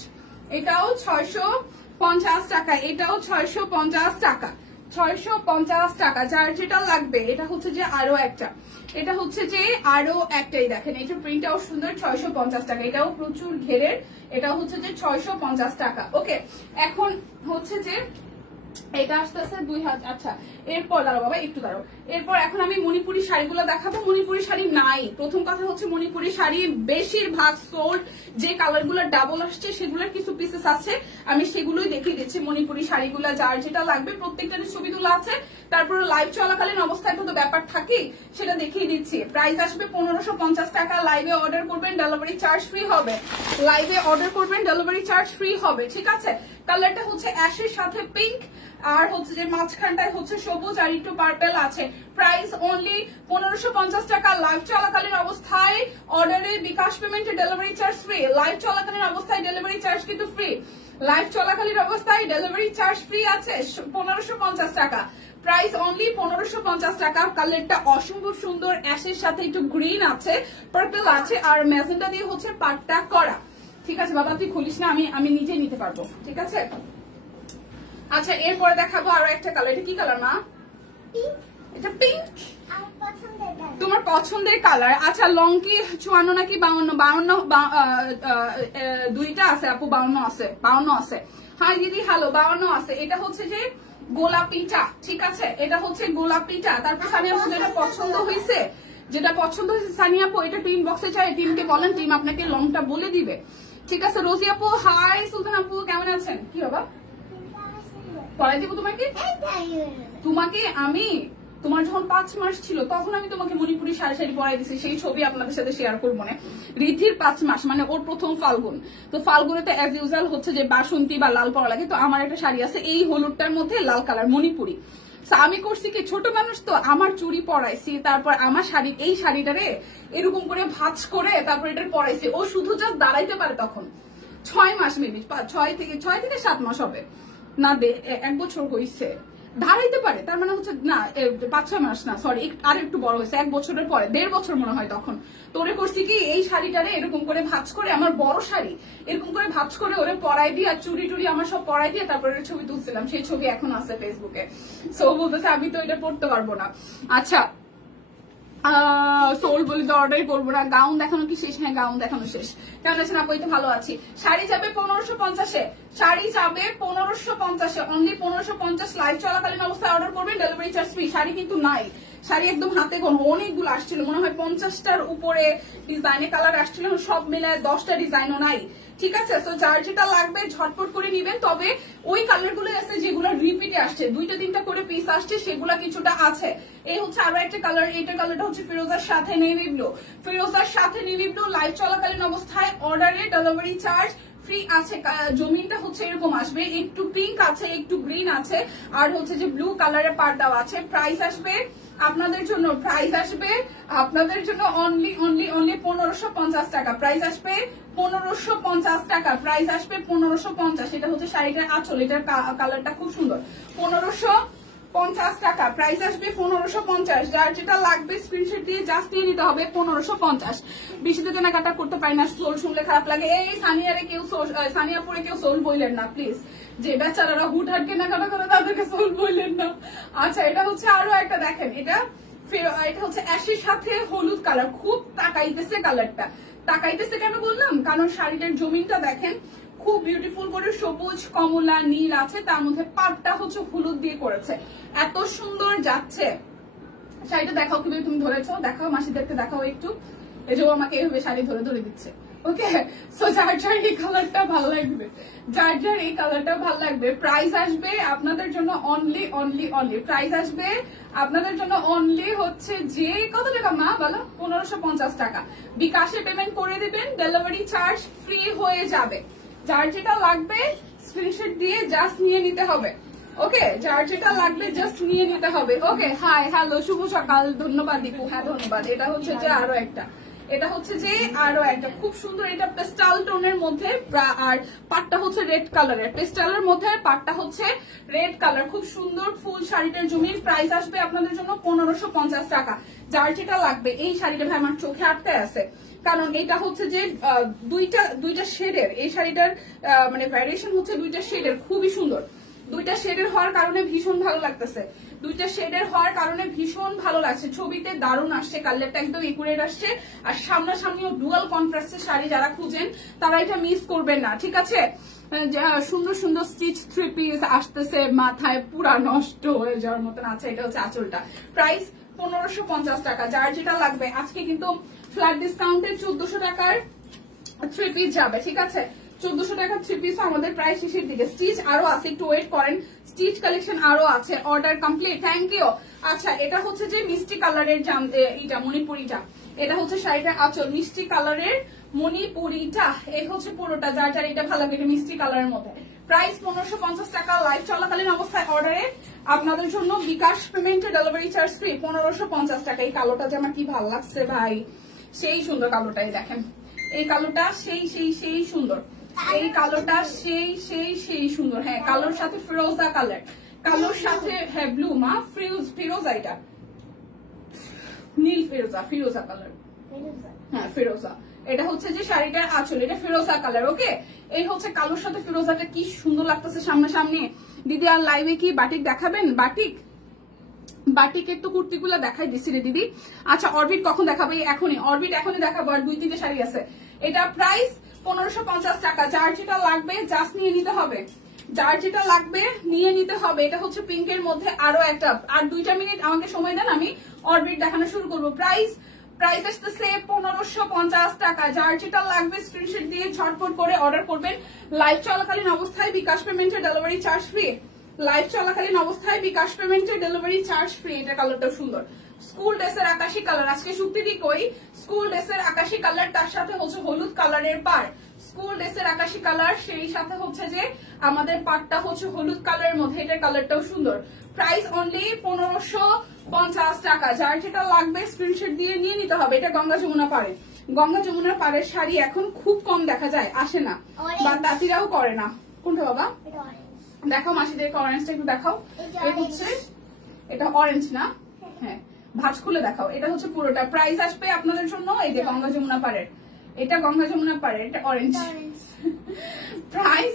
এটাও 650 টাকা, এটাও 650 টাকা, 650 টাকা। যার যেটা লাগবে। এটা হচ্ছে যে আরো একটা, এটা হচ্ছে যে আরো একটাই দেখেন, এটা প্রিন্টটাও সুন্দর। 650 টাকা, এটাও প্রচুর ঘেরের, এটাও হচ্ছে যে 650 টাকা। ওকে, এখন হচ্ছে যে এটা আসতে আসতে 2000। আচ্ছা এরপর দাঁড়ো বাবা, একটু দাঁড়ো। এরপর এখন আমি মণিপুরি শাড়িগুলো দেখাবো। মণিপুরি শাড়ি নাই। প্রথম কথা হচ্ছে মণিপুরি শাড়ি বেশিরভাগ সোল্ড। যে কালারগুলো ডাবল আসছে সেগুলোর কিছু পিসেস আছে, আমি সেগুলোই দেখিয়ে দিচ্ছি। মণিপুরি শাড়িগুলো যার যেটা লাগবে প্রত্যেকটারই ছবি তোলা আছে। তারপরে লাইভ চলাকালীন অবস্থায় তো ব্যাপার থাকি, সেটা দেখিয়ে দিচ্ছি। প্রাইস আসবে 1550 টাকা। লাইভে অর্ডার করবেন, ডেলিভারি চার্জ ফ্রি হবে। লাইভে অর্ডার করবেন, ডেলিভারি চার্জ ফ্রি হবে, ঠিক আছে? কালারটা হচ্ছে অ্যাশের সাথে পিঙ্ক, আর হচ্ছে যে মাঝখানটায় হচ্ছে সবুজ আর একটু পার্পেল আছে। প্রাইস অনলি 1550 টাকা। লাইভ চলাকালীন অবস্থায় অর্ডারে বিকাশ পেমেন্টে ডেলিভারি চার্জ ফ্রি। লাইভ চলাকালীন অবস্থায় ডেলিভারি চার্জ কিন্তু ফ্রি। লাইভ চলাকালীন অবস্থায় ডেলিভারি চার্জ ফ্রি আছে। 1550 টাকা প্রাইস অনলি 1550 টাকা। কালারটা অসম্ভব সুন্দর, অ্যাশের সাথে একটু গ্রিন আছে, পার্পল আছে, আর ম্যাজেন্টা দিয়ে হচ্ছে পাটটা করা। ঠিক আছে বাবা তুই খুলিস না, আমি নিজে নিতে পারবো, ঠিক আছে? আচ্ছা এরপরে দেখাবো আরো একটা কালার। এটা কি কালার মা? এটা পিঙ্ক, তোমার পছন্দের কালার। আচ্ছা লং কি 54 নাকি 52? দুইটা আছে আপু, 52 আছে, 52 আছে। হাই দিদি হ্যালো, 52 আছে। এটা হচ্ছে যে গোলাপিটা, ঠিক আছে? এটা হচ্ছে গোলাপিটা। তারপর সানিয়া আপু যেটা পছন্দ হয়েছে, সানিয়া আপু এটা টিম বক্সে চাই, টিমকে বলেন, টিম আপনাকে লংটা বলে দিবে, ঠিক আছে? রোজি আপু হাই, সুলতান আপু কেমন আছেন? কি বাবা পড়াই দিব তোমাকে আমি তোমার যখন 5 মাস ছিল তখন আমি তোমাকে মণিপুরি শাড়ি পরাই দিছি, সেই ছবি আপনাদের সাথে শেয়ার করবো না। রিধির 5 মাস মানে ওর প্রথম ফাল্গুন, তো ফাল্গুনেতে অ্যাজ ইউজুয়াল হচ্ছে যে বাসন্তী বা লাল পরা লাগে। তো আমার একটা শাড়ি আছে এই হলুদটার মধ্যে লাল কালার মণিপুরি। আমি করছি কি, ছোট মানুষ তো আমার চুড়ি পরাইছি, তারপর আমার শাড়ি এই শাড়িটারে এরকম করে ভাঁজ করে তারপর এটা পরাইছি। ও শুধু জাস্ট দাঁড়াইতে পারে তখন 6 মাস, মেবি 6 থেকে 7 মাস হবে না, 1 বছর হয়েছে দাঁড়াইতে পারে। তার মানে হচ্ছে না 5-6 মাস না, সরি আর একটু বড় হয়েছে, 1 বছরের পরে 1.5 বছর মনে হয় তখন। তো ওরে করছি কি এই শাড়িটারে এরকম করে ভাঁজ করে, আমার বড় শাড়ি এরকম করে ভাঁজ করে ওরে পরাই দিয়ে আর চুড়ি টুড়ি আমার সব পরাই দিয়ে তারপরে ছবি তুলছিলাম। সেই ছবি এখন আছে ফেসবুকে। সো বলতেছে আমি তো এটা পড়তে পারবো না। আচ্ছা সোল বলি তো অর্ডারই করবো না। গাউন দেখানো কি শেষ? হ্যাঁ গাউন দেখানো শেষ। কেমন আছেন আপু? তো ভালো আছি। শাড়ি যাবে 1550-এ, শাড়ি যাবে 1550-এ, অনলি 1550। লাইভ চলাকালীন অবস্থায় অর্ডার করবেন, ডেলিভারি চার্জ ফ্রি। শাড়ি কিন্তু নাই, শাড়ি একদম হাতে গোনা, অনেকগুলো আসছিল, মনে হয় 50টার উপরে ডিজাইনে কালার আসছিল, সব মিলায় 10টা ডিজাইনও নাই। ঠিক আছে, তো যার যেটা লাগবে ঝটপট করে নিবেন। তবে ওই কালার গুলো আছে যেগুলো রিপিটে আসছে, 2-3টা করে পিস আসছে, সেগুলা কিছুটা আছে। এই হচ্ছে আরো একটা কালার, এইটা কালারটা হচ্ছে ফিরোজার সাথে নেভি ব্লু। ফিরোজার সাথে নেভি ব্লু লাইভ চলাকালীন অবস্থায় অর্ডারে ডেলিভারি চার্জ ফ্রি আছে। জমিনটা হচ্ছে এরকম আসবে, একটু পিঙ্ক আছে, একটু গ্রিন আছে, আর হচ্ছে যে ব্লু কালারের পার্ট দেওয়া আছে। প্রাইস আসবে আপনাদের জন্য, প্রাইস আসবে আপনাদের জন্য অনলি 1550 টাকা। প্রাইস আসবে 1550 টাকা, প্রাইস আসবে 1550। এটা হচ্ছে শাড়িটার আঁচল, এটার কালারটা খুব সুন্দর। 1550 টাকা, প্রাইস আসবে 1550। যার যেটা লাগবে স্ক্রিনশট দিয়ে জাস্ট নিয়ে নিতে হবে 1550। বেশিতে কেনাকাটা করতে পারি না, সোল শুনলে খারাপ লাগে। এই সানিয়াপুরে কেউ সোল বললেন না প্লিজ, যে বেচারারা হুটহাট কেনাকাটা করে তাদেরকে সোল বললেন না। আচ্ছা, এটা হচ্ছে আরো একটা, দেখেন এটা হচ্ছে অ্যাশের সাথে হলুদ কালার, খুব তাকাইতেছে কালারটা। তাকাইতেছে কেন বললাম, কারণ শাড়িটার জমিনটা দেখেন খুব বিউটিফুল করে সবুজ কমলা নীল আছে, তার মধ্যে পাটটা হচ্ছে হলুদ দিয়ে করেছে, এত সুন্দর যাচ্ছে। শাড়িটা দেখাও, কিভাবে তুমি ধরেছো দেখাও, মাসিদেরকে দেখাও একটু। এই যে আমাকে এইভাবে শাড়ি ধরে ধরে দিচ্ছে। ওকে, সো যার যার এই কালারটা ভালো লাগবে, যার যার এই কালারটা ভালো লাগবে, প্রাইস আসবে আপনাদের জন্য অনলি প্রাইস আসবে আপনাদের জন্য অনলি হচ্ছে যে কত টাকা মা বলো, 1550 টাকা। বিকাশে পেমেন্ট করে দিবেন, ডেলিভারি চার্জ ফ্রি হয়ে যাবে। যার যেটা লাগবে স্ক্রিনশট দিয়ে জাস্ট নিয়ে নিতে হবে। ওকে, যার যেটা লাগবে জাস্ট নিয়ে নিতে হবে। ওকে, হাই হ্যালো শুভ সকাল, ধন্যবাদ দীপু। হ্যাঁ ধন্যবাদ। এটা হচ্ছে যে আরো একটা, এটা হচ্ছে যে আরো একটা খুব সুন্দর, এটা পেস্টাল টোনের মধ্যে, আর পাটটা হচ্ছে রেড কালারের, পেস্টালের মধ্যে পাটটা হচ্ছে রেড কালার, খুব সুন্দর ফুল শাড়িটার জমির। প্রাইস আসবে আপনাদের জন্য 1550 টাকা। যার যেটা লাগবে, এই শাড়িটা ভাই আমার চোখে আটকে আছে, কারণ এটা হচ্ছে যে দুইটা শেডের, এই শাড়িটার মানে ভ্যারিয়েশন হচ্ছে দুইটা শেডের, খুবই সুন্দর। দুইটা শেডের হওয়ার কারণে ভীষণ ভালো লাগতেছে, দুইটা শেডের হওয়ার কারণে ভীষণ ভালো লাগছে। ছবিতে দারুণ আসছে, কালারটা একদম একুরেট আসছে, আর সামনাসামনিও ডুয়াল কন্ট্রাস্টের শাড়ি যারা খুঁজেন তারা এটা মিস করবেন না। ঠিক আছে, সুন্দর সুন্দর স্টিচ 3 পিস আসতেছে, মাথায় পুরা নষ্ট হয়ে যাওয়ার মতন আছে। এটা হচ্ছে আঁচলটা, প্রাইস 1550 টাকা। যার যেটা লাগবে আজকে কিন্তু ফ্ল্যাট ডিসকাউন্টে 1400 টাকার 3 পিস যাবে। ঠিক আছে, 1400 টাকা 3 পিস আমাদের প্রায় শেষের দিকে। স্টিচ আরো আছে, একটু ওয়েট করেন, স্টিচ কালেকশন আরো আছে। Order complete, thank you. আচ্ছা, এটা হচ্ছে যে মিষ্টি কালারের এটা মণিপুরিটা, এটা হচ্ছে শাড়িটার আঁচল, মিষ্টি কালারের মণিপুরিটা, এই হচ্ছে পুরোটা। যার যার এটা ভালো লাগে, এটা মিষ্টি কালারের মধ্যে। প্রাইস 1550 টাকা। লাইভ চলাকালীন অবস্থায় অর্ডারে আপনাদের জন্য বিকাশ পেমেন্টে ডেলিভারি চার্জ ফ্রি, 1550 টাকা। এই কালোটা যে আমার কি ভালো লাগছে ভাই, সেই সুন্দর কালোটাই দেখেন, এই কালোটা সেই সুন্দর, এই কালোটা সেই সুন্দর। হ্যাঁ, কালোর সাথে ফিরোজা কালার, কালোর সাথে হ্যাঁ ব্লু মা, ফিরোজা, এটা নীল ফিরোজা কালার, হ্যাঁ ফিরোজা। এটা হচ্ছে যে শাড়িটার আঁচল, এটা ফিরোজা কালার। ওকে, এই হচ্ছে কালোর সাথে ফিরোজাটা, কি সুন্দর লাগতেছে সামনাসামনি। দিদি আর লাইভে কি বাটিক দেখাবেন? বাটিকের তো কুর্তিগুলো দেখাই দিছি রে দিদি। আচ্ছা, অরবিট কখন দেখাবো? এখনই, অরবিট এখনই দেখাবো, আর 2-3টে শাড়ি আছে। এটা প্রাইস 1550 টাকা। যার যেটা লাগবে জাস্ট নিয়ে নিতে হবে, যার যেটা লাগবে নিয়ে নিতে হবে। এটা হচ্ছে পিঙ্কের মধ্যে আরো একটা, আর 2টা মিনিট আমাকে সময় দেন, আমি অরবিট দেখানো শুরু করবো। প্রাইস আসতেছে 1550 টাকা। যার যেটা লাগবে স্ক্রিনশট দিয়ে ঝটপট করে অর্ডার করবেন। লাইভ চলাকালীন অবস্থায় বিকাশ পেমেন্টের ডেলিভারি চার্জ ফ্রি, লাইভ চলাকালীন অবস্থায় বিকাশ পেমেন্টের ডেলিভারি চার্জ ফ্রি। এটা কালারটা সুন্দর, স্কুল ড্রেসের আকাশি কালার। আজকে শুক্তি দিক ওই স্কুল ড্রেসের আকাশি কালার, তার সাথে হচ্ছে হলুদ কালারের পাড়। স্কুল ড্রেসের আকাশি কালার, সেই সাথে হচ্ছে যে আমাদের পাড়টা হচ্ছে হলুদ কালারের মধ্যে, এটার কালারটাও সুন্দর। প্রাইস অনলি 1550 টাকা। যার যেটা লাগবে স্ক্রিনশট দিয়ে নিয়ে নিতে হবে। এটা গঙ্গা যমুনা পাড়ে, গঙ্গা যমুনার পাড়ের শাড়ি এখন খুব কম দেখা যায়, আসে না, বা তাঁতিরাও করে না। কোনটা বাবা দেখাও, মাসিদেরকে অরেঞ্জটা একটু দেখাও। এটা অরেঞ্জ না, হ্যাঁ ভাঁজ খুলে দেখাও। এটা হচ্ছে পুরোটা। প্রাইস আসবে আপনাদের জন্য, এই যে গঙ্গা যমুনা পাড়ের, এটা গঙ্গা যমুনা পাড়ের, এটা অরেঞ্জ। প্রাইস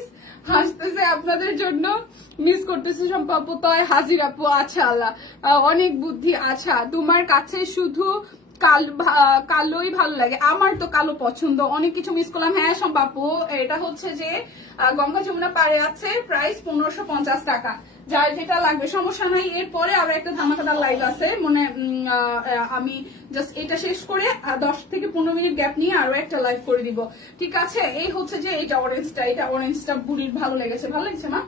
আসতেছে আপনাদের জন্য, মিস করতেছে সম্পাপু তয় হাজির আপু। আচ্ছা আল্লাহ, অনেক বুদ্ধি। আচ্ছা, তোমার কাছে শুধু কালোই ভালো লাগে, আমার তো কালো পছন্দ। অনেক কিছু মিস করলাম। হ্যাঁ সম্পাপু, এটা হচ্ছে যে গঙ্গা যমুনা পাড়ে আছে, প্রাইস 1550 টাকা। যার যেটা লাগবে সমস্যা নাই। এরপরে আরো একটা ধামাকাদার লাইভ আছে, মানে আমি জাস্ট এটা শেষ করে 10 থেকে 15 মিনিট গ্যাপ নিয়ে আরো একটা লাইভ করে দিব, ঠিক আছে? এই হচ্ছে যে এটা অরেঞ্জটা বুড়ির ভালো লেগেছে, ভালো লাগছে না?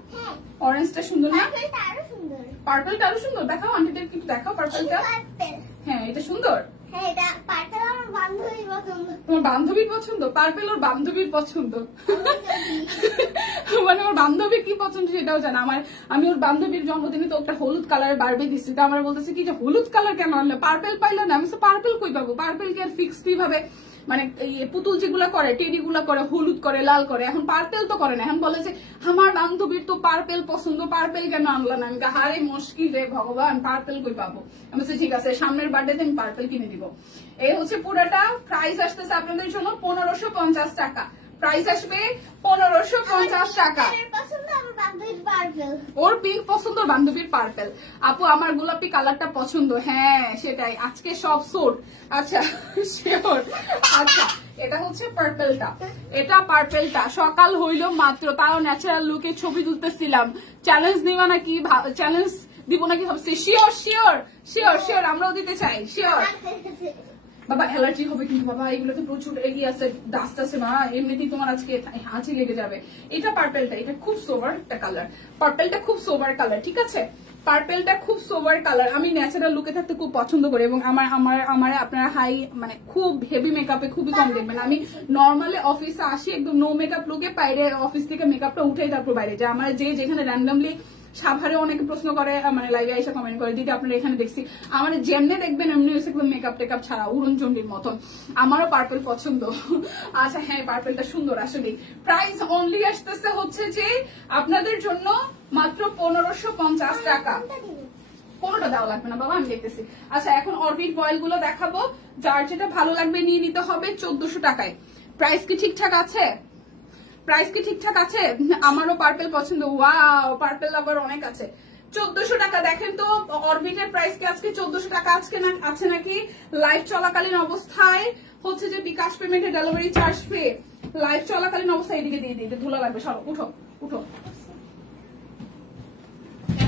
অরেঞ্জটা সুন্দর না? পার্পলটা আরো সুন্দর। দেখাও আন্টিদের কিন্তু, দেখাও পার্পলটা। হ্যাঁ এটা সুন্দর। তোমার বান্ধবীর পছন্দ? পার্পল ওর বান্ধবীর পছন্দ। মানে ওর বান্ধবীর কি পছন্দ সেটাও জানা। আমি ওর বান্ধবীর জন্মদিনে তো একটা হলুদ কালারের বারবি দিচ্ছি, তো আমার বলতেছে কি যে হলুদ কালার কেন আনলে, পার্পল পাইলো না? আমি পার্পল কই পাবো? পার্পল কি আর ফিক্সড ভাবে, মানে পুতুল যেগুলা করে, টেডি গুলা করে, হলুদ করে, লাল করে, এখন পার্পেল তো করে না। এখন বলে যে আমার বান্ধবীর তো পার্পেল পছন্দ, পার্পেল কেন আনলা না? আমি হারে মুশকিল রে ভগবান, পার্পেল কই পাবো? আমি বলছি ঠিক আছে, সামনের বার্থডেতে আমি পার্পেল কিনে দিব। এই হচ্ছে পুরোটা। প্রাইস আসতেছে আপনাদের জন্য 1550 টাকা। প্রাইস আসবে 1550 টাকা। ওর পিঙ্ক পছন্দ, বান্ধবীর পার্পেল। আপু আমার গোলাপি কালারটা পছন্দ। হ্যাঁ সেটাই, আজকে সব সোট। আচ্ছা শিওর। আচ্ছা এটা হচ্ছে পার্পেলটা। সকাল হইলো মাত্র, তাও ন্যাচারাল লুকে ছবি তুলতেছিলাম। চ্যালেঞ্জ নিবা নাকি? চ্যালেঞ্জ দিব নাকি ভাবছি। শিওর আমরাও দিতে চাই, শিওর। বাবা অ্যালার্জি হবে কিন্তু বাবা, এগুলোতে প্রচুর এগিয়ে আছে, ডাস্ট আছে মা, এমনিতেই তোমার আজকে হাঁচি লেগে যাবে। এটা পার্পেলটা, এটা খুব সোভার একটা কালার। পার্পেলটা খুব সোভার কালার, ঠিক আছে? পার্পেলটা খুব সোভার কালার। আমি ন্যাচারাল লুকে থাকতে খুব পছন্দ করি, এবং আমার আপনারা হাই মানে খুব হেভি মেকআপে খুবই কম দেখবেন। আমি নর্মালি অফিসে আসি একদম নো মেকআপ লুকে, বাইরে অফিস থেকে মেকআপটা উঠেই তারপর বাইরে যায়। আমার যেখানে র্যান্ডমলি সাভারে অনেকে প্রশ্ন করে, মানে লাইভে এসে কমেন্ট করে, দিদি আপনারা এখানে দেখছি, আমার যেমনি দেখবেন এমনি মেকআপ টেকআপ ছাড়া উড়নচন্ডির মতন। আমারও পার্পেল পছন্দ। আচ্ছা হ্যাঁ পার্পেলটা সুন্দর আসলে। প্রাইস অনলি আসতেছে হচ্ছে যে আপনাদের জন্য মাত্র 1550 টাকা। কোনোটা দেওয়া লাগবে না বাবা, আমি দেখতেছি। আচ্ছা এখন অরবিট বয়েল গুলো দেখাবো, যার যেটা ভালো লাগবে নিয়ে নিতে হবে 1400 টাকায়। প্রাইস কি ঠিকঠাক আছে? আমারও পার্পেল পছন্দ। ওয়াও, পার্পেল আবার অনেক আছে। 1400 টাকা। দেখেন তো অরবিটের প্রাইস কি আজকে 1400 টাকা আছে নাকি? লাইভ চলাকালীন অবস্থায় হচ্ছে যে বিকাশ পেমেন্টে ডেলিভারি চার্জ ফ্রি। লাইভ চলাকালীন অবস্থায় এদিকে দিয়ে দিতে ধুলা লাগবে। সরো, উঠো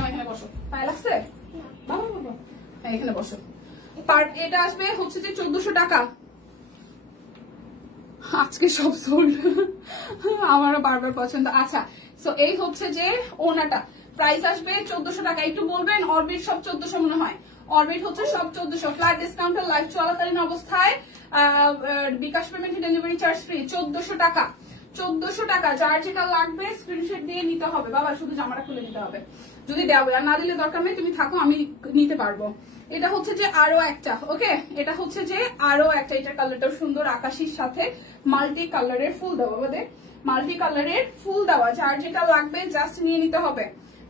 এখানে বসো। পায়ে লাগছে বাবা? এখানে বসো। এটা আসবে হচ্ছে যে 1400 টাকা। আজকে সব সোল্ড। আমারও বারবার পছন্দ। আচ্ছা সো এই হচ্ছে যে ওনাটা, প্রাইস আসবে 1400 টাকা। একটু বলবেন অরবিট সব 1400 মনে হয়? অরবিট হচ্ছে সব 1400, ফ্ল্যাট ডিসকাউন্টের লাইভ চলাকালীন অবস্থায় বিকাশ পেমেন্ট ডেলিভারি চার্জ ফ্রি। 1400 টাকা। 1400 টাকা। যার যেটা লাগবে স্ক্রিনশট দিয়ে নিতে হবে বাবা, শুধু জামাটা খুলে নিতে হবে। যদি দেওয়া আর না দিলে দরকার নেই, তুমি থাকো, আমি নিতে পারবো। এটা হচ্ছে যে আরো একটা, ওকে এটা হচ্ছে যে আরো একটা, এটা কালারটাও সুন্দর, আকাশির সাথে মাল্টি কালারের ফুল দেওয়া, মাল্টি কালারের ফুল দেওয়া। যার যেটা লাগবে জাস্ট নিয়ে নিতে হবে,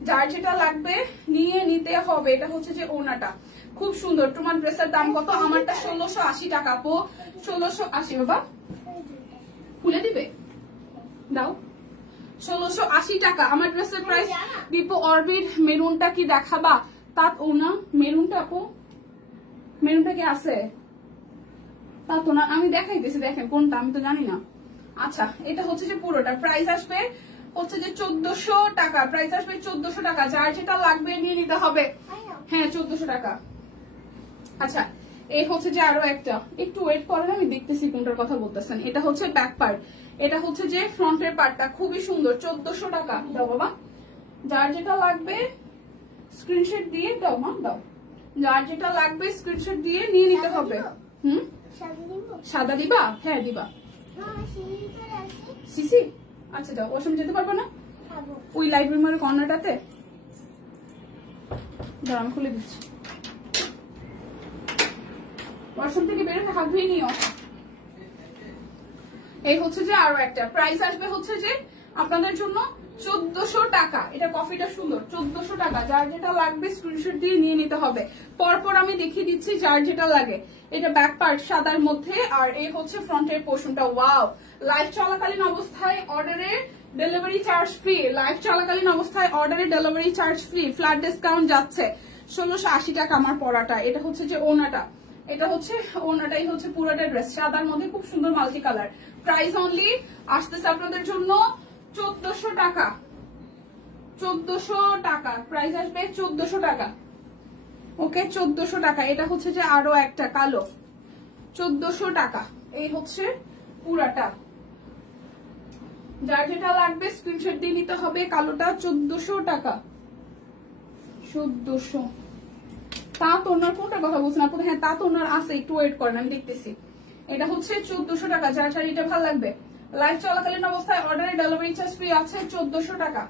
যার যেটা লাগবে নিয়ে নিতে হবে। এটা হচ্ছে যে ওনাটা খুব সুন্দর। তোমার ড্রেসের দাম কত? আমারটা 1680 টাকা। আপু 1680 বাবা, খুলে দিবে দাও। 1680 টাকা আমার ড্রেসের প্রাইস। দীপু অরবিট মেরুনটা কি দেখাবা? তা ও না, মেরুনটা আপু, মেরুনটা কি আছে? তা তো না, আমি দেখাইতেছি, দেখেন কোনটা আমি তো জানি না। আচ্ছা এটা হচ্ছে যে পুরোটা প্রাইস আসবে হচ্ছে যে 1400 টাকা। প্রাইস আসবে 1400 টাকা। যার যেটা লাগবে নিয়ে নিতে হবে। হ্যাঁ 1400 টাকা। আচ্ছা এই হচ্ছে যে আরো একটা, একটু ওয়েট করেন আমি দেখতেছি কোনটার কথা বলতেছেন। এটা হচ্ছে ব্যাক পার্ট, এটা হচ্ছে যে ফ্রন্টের পার্টটা, খুবই সুন্দর। 1400 টাকা। দাও বাবা, যার যেটা লাগবে স্ক্রিনশট দিয়ে দাও মা, দাও। যার যেটা লাগবে স্ক্রিনশট দিয়ে নিয়ে নিতে হবে। সাদা দিবা? হ্যাঁ দিবা। সিসি আচ্ছা যাও, ওয়াশরুম যেতে পারবো না? ওই লাইব্রেরির কর্নারটাতে দাঁড়া আমি খুলে দিচ্ছি। ওয়াশরুম থেকে বেরোতে হাত ধুয়ে নিও। এই হচ্ছে যে আরো একটা, প্রাইস আসবে হচ্ছে যে আপনাদের জন্য 1400 টাকা। এটা কফিটা সুন্দর, 1400 টাকা। যার যেটা লাগবে স্ক্রিনশট দিয়ে নিয়ে নিতে হবে। পরপর আমি দেখিয়ে দিচ্ছি যার যেটা লাগে। এটা ব্যাক পার্ট সাদার মধ্যে, আর এই হচ্ছে ফ্রন্টের পোর্শনটা। ওয়াও, লাইভ চলাকালীন অবস্থায় অর্ডারের ডেলিভারি চার্জ ফ্রি। লাইভ চলাকালীন অবস্থায় অর্ডারের delivery charge free. Flat discount যাচ্ছে 1680 টাকা আমার পরাটা। এটা হচ্ছে যে ওনাটা, এটা হচ্ছে ওনাটাই হচ্ছে পুরোটা ড্রেস সাদার মধ্যে, খুব সুন্দর মাল্টি কালার। প্রাইস অনলি আসতেছে আপনাদের জন্য 1400 টাকা, 1400 টাকা প্রাইস আসবে 1400 টাকা। ওকে 1400 টাকা। এটা হচ্ছে যে আরো একটা কালো, 1400 টাকা। এই হচ্ছে পুরাটা, যার যেটা লাগবে স্ক্রিনশট দিয়ে নিতে হবে। কালোটা 1400 টাকা, 1400। তাঁত ওনার কোনটা কথা বলছেন আপু? হ্যাঁ তাঁত ওনার আছে, একটু ওয়েট করেন আমি দেখতেছি। এটা হচ্ছে 1400 টাকা, যার শাড়িটা ভালো লাগবে। লাইভ চলাকালীন অবস্থায় অর্ডারে ডেলিভারি চার্জ ফ্রি আছে 1400 টাকা।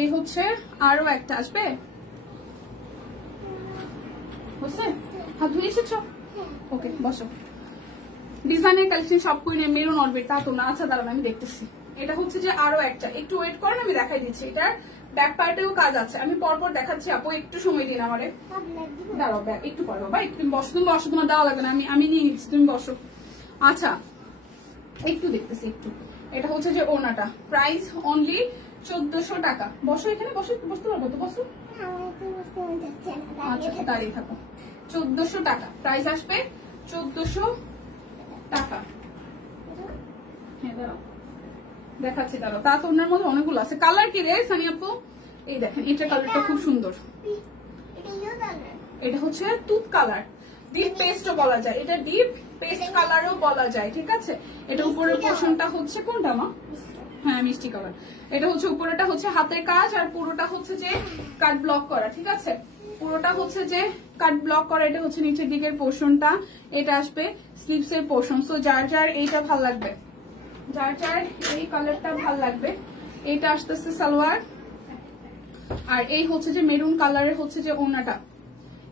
এই হচ্ছে আরো একটা আসবে, বুঝছে? হাত ধুয়ে এসেছো? ওকে বসো। ডিজাইনের কালেকশন সব করে নিয়ে মেরুন অরবিট তা তো না। আচ্ছা দাঁড়ান আমি দেখতেছি। এটা হচ্ছে যে আরো একটা, একটু ওয়েট করেন আমি দেখাই দিচ্ছি। এটার ব্যাক পার্টেও কাজ আছে, আমি পরপর দেখাচ্ছি আপু, একটু সময় দিন আমারে। দাঁড়াও ব্যাক একটু পরে বাবা, একটু তুমি বসো, তুমি বসো, তোমার দেওয়া লাগবে না, আমি নিয়ে নিচ্ছি, তুমি বসো। আচ্ছা একটু দেখতেছি একটু। এটা হচ্ছে যে ওনাটা, প্রাইস অনলি 1400 টাকা। বসো এখানে, বসো, বসতে পারবো তো? বসো। আচ্ছা দাঁড়িয়ে থাকো। 1400 টাকা প্রাইস আসবে, 1400 টাকা। হ্যাঁ দাঁড়াও দেখাচ্ছি, দাঁড়াও। তা তো ওনার মধ্যে অনেকগুলো আছে। কালার কি রে সানি আপু? এই দেখেন এটা কালারটা খুব সুন্দর। এটা হচ্ছে তুত কালার, ডিপ পেস্টও বলা যায়, এটা ডিপ পেস্ট কালারও বলা যায়, ঠিক আছে? এটা উপরের পোর্শনটা হচ্ছে কোনটা মা? হ্যাঁ মিষ্টি কালার। এটা হচ্ছে উপরেটা হচ্ছে হাতের কাজ, আর পুরোটা হচ্ছে যে কাট ব্লক করা, ঠিক আছে? পুরোটা হচ্ছে যে কাট ব্লক করা। এটা হচ্ছে নিচের দিকের পোর্শনটা, এটা আসবে স্লিভস এর পোর্শন। সো যার যার এইটা ভাল লাগবে, যার যার এই কালারটা ভাল লাগবে, এইটা আসতেছে সালোয়ার। আর এই হচ্ছে যে মেরুন কালারের হচ্ছে যে ওড়নাটা,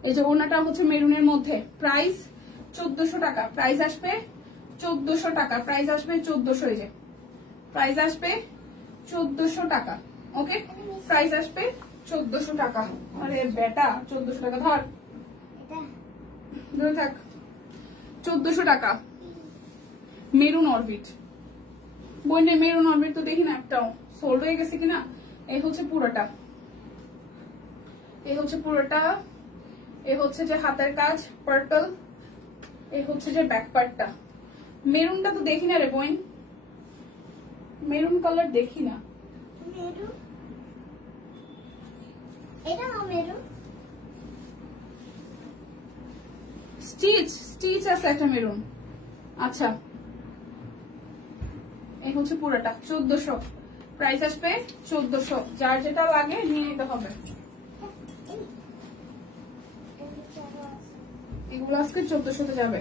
এই যে ওড়নাটা হচ্ছে মেরুনের মধ্যে। প্রাইস 1400 টাকা, প্রাইস আসবে 1400 টাকা, প্রাইস আসবে 1400। এই যে প্রাইস আসবে 1400 টাকা। ওকে প্রাইস আসবে 1400 টাকা। আরে বেটা 1400 টাকা ধর, ধরে থাক। 1400 টাকা মেরুন অরবিট। বইনে মেরুন অরবিট তো দেখি না একটাও সোল্ড হয়ে গেছে কিনা। এই হচ্ছে পুরোটা, এই হচ্ছে পুরোটা। এই হচ্ছে যে হাতের কাজ পার্পল, এই হচ্ছে যে ব্যাক পার্টটা। মেরুনটা তো দেখি না রে বইন, মেরুন কালার দেখি না। স্টিচ, স্টিচ আছে একটা মেরুন। আচ্ছা এই হচ্ছে পুরোটা 1400, প্রাইস আসবে 1400। যার যেটা লাগে নিয়ে নিতে হবে। এগুলো আজকে 1400 যাবে।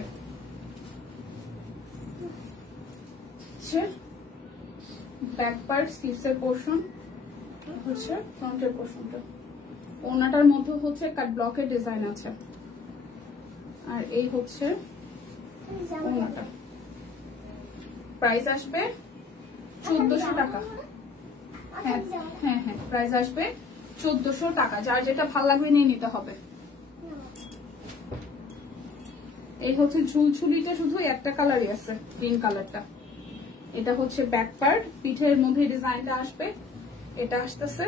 ব্যাক পার্ট স্লিভসের পোর্শন হচ্ছে ফ্রন্টের পোর্শনটা। ওনাটার মধ্যে হচ্ছে কাট ব্লকের ডিজাইন আছে। আর এই হচ্ছে ওনাটা, প্রাইস আসবে 1400 টাকা। হ্যাঁ হ্যাঁ হ্যাঁ প্রাইস আসবে 1400 টাকা। যার যেটা ভালো লাগবে নিয়ে নিতে হবে। এই হচ্ছে ঝুলঝুলিটা শুধু একটা কালারই আছে, গ্রিন কালারটা। এটা হচ্ছে ব্যাক পার্ট, পিঠের মধ্যে ডিজাইনটা আসবে। এটা আসতেছে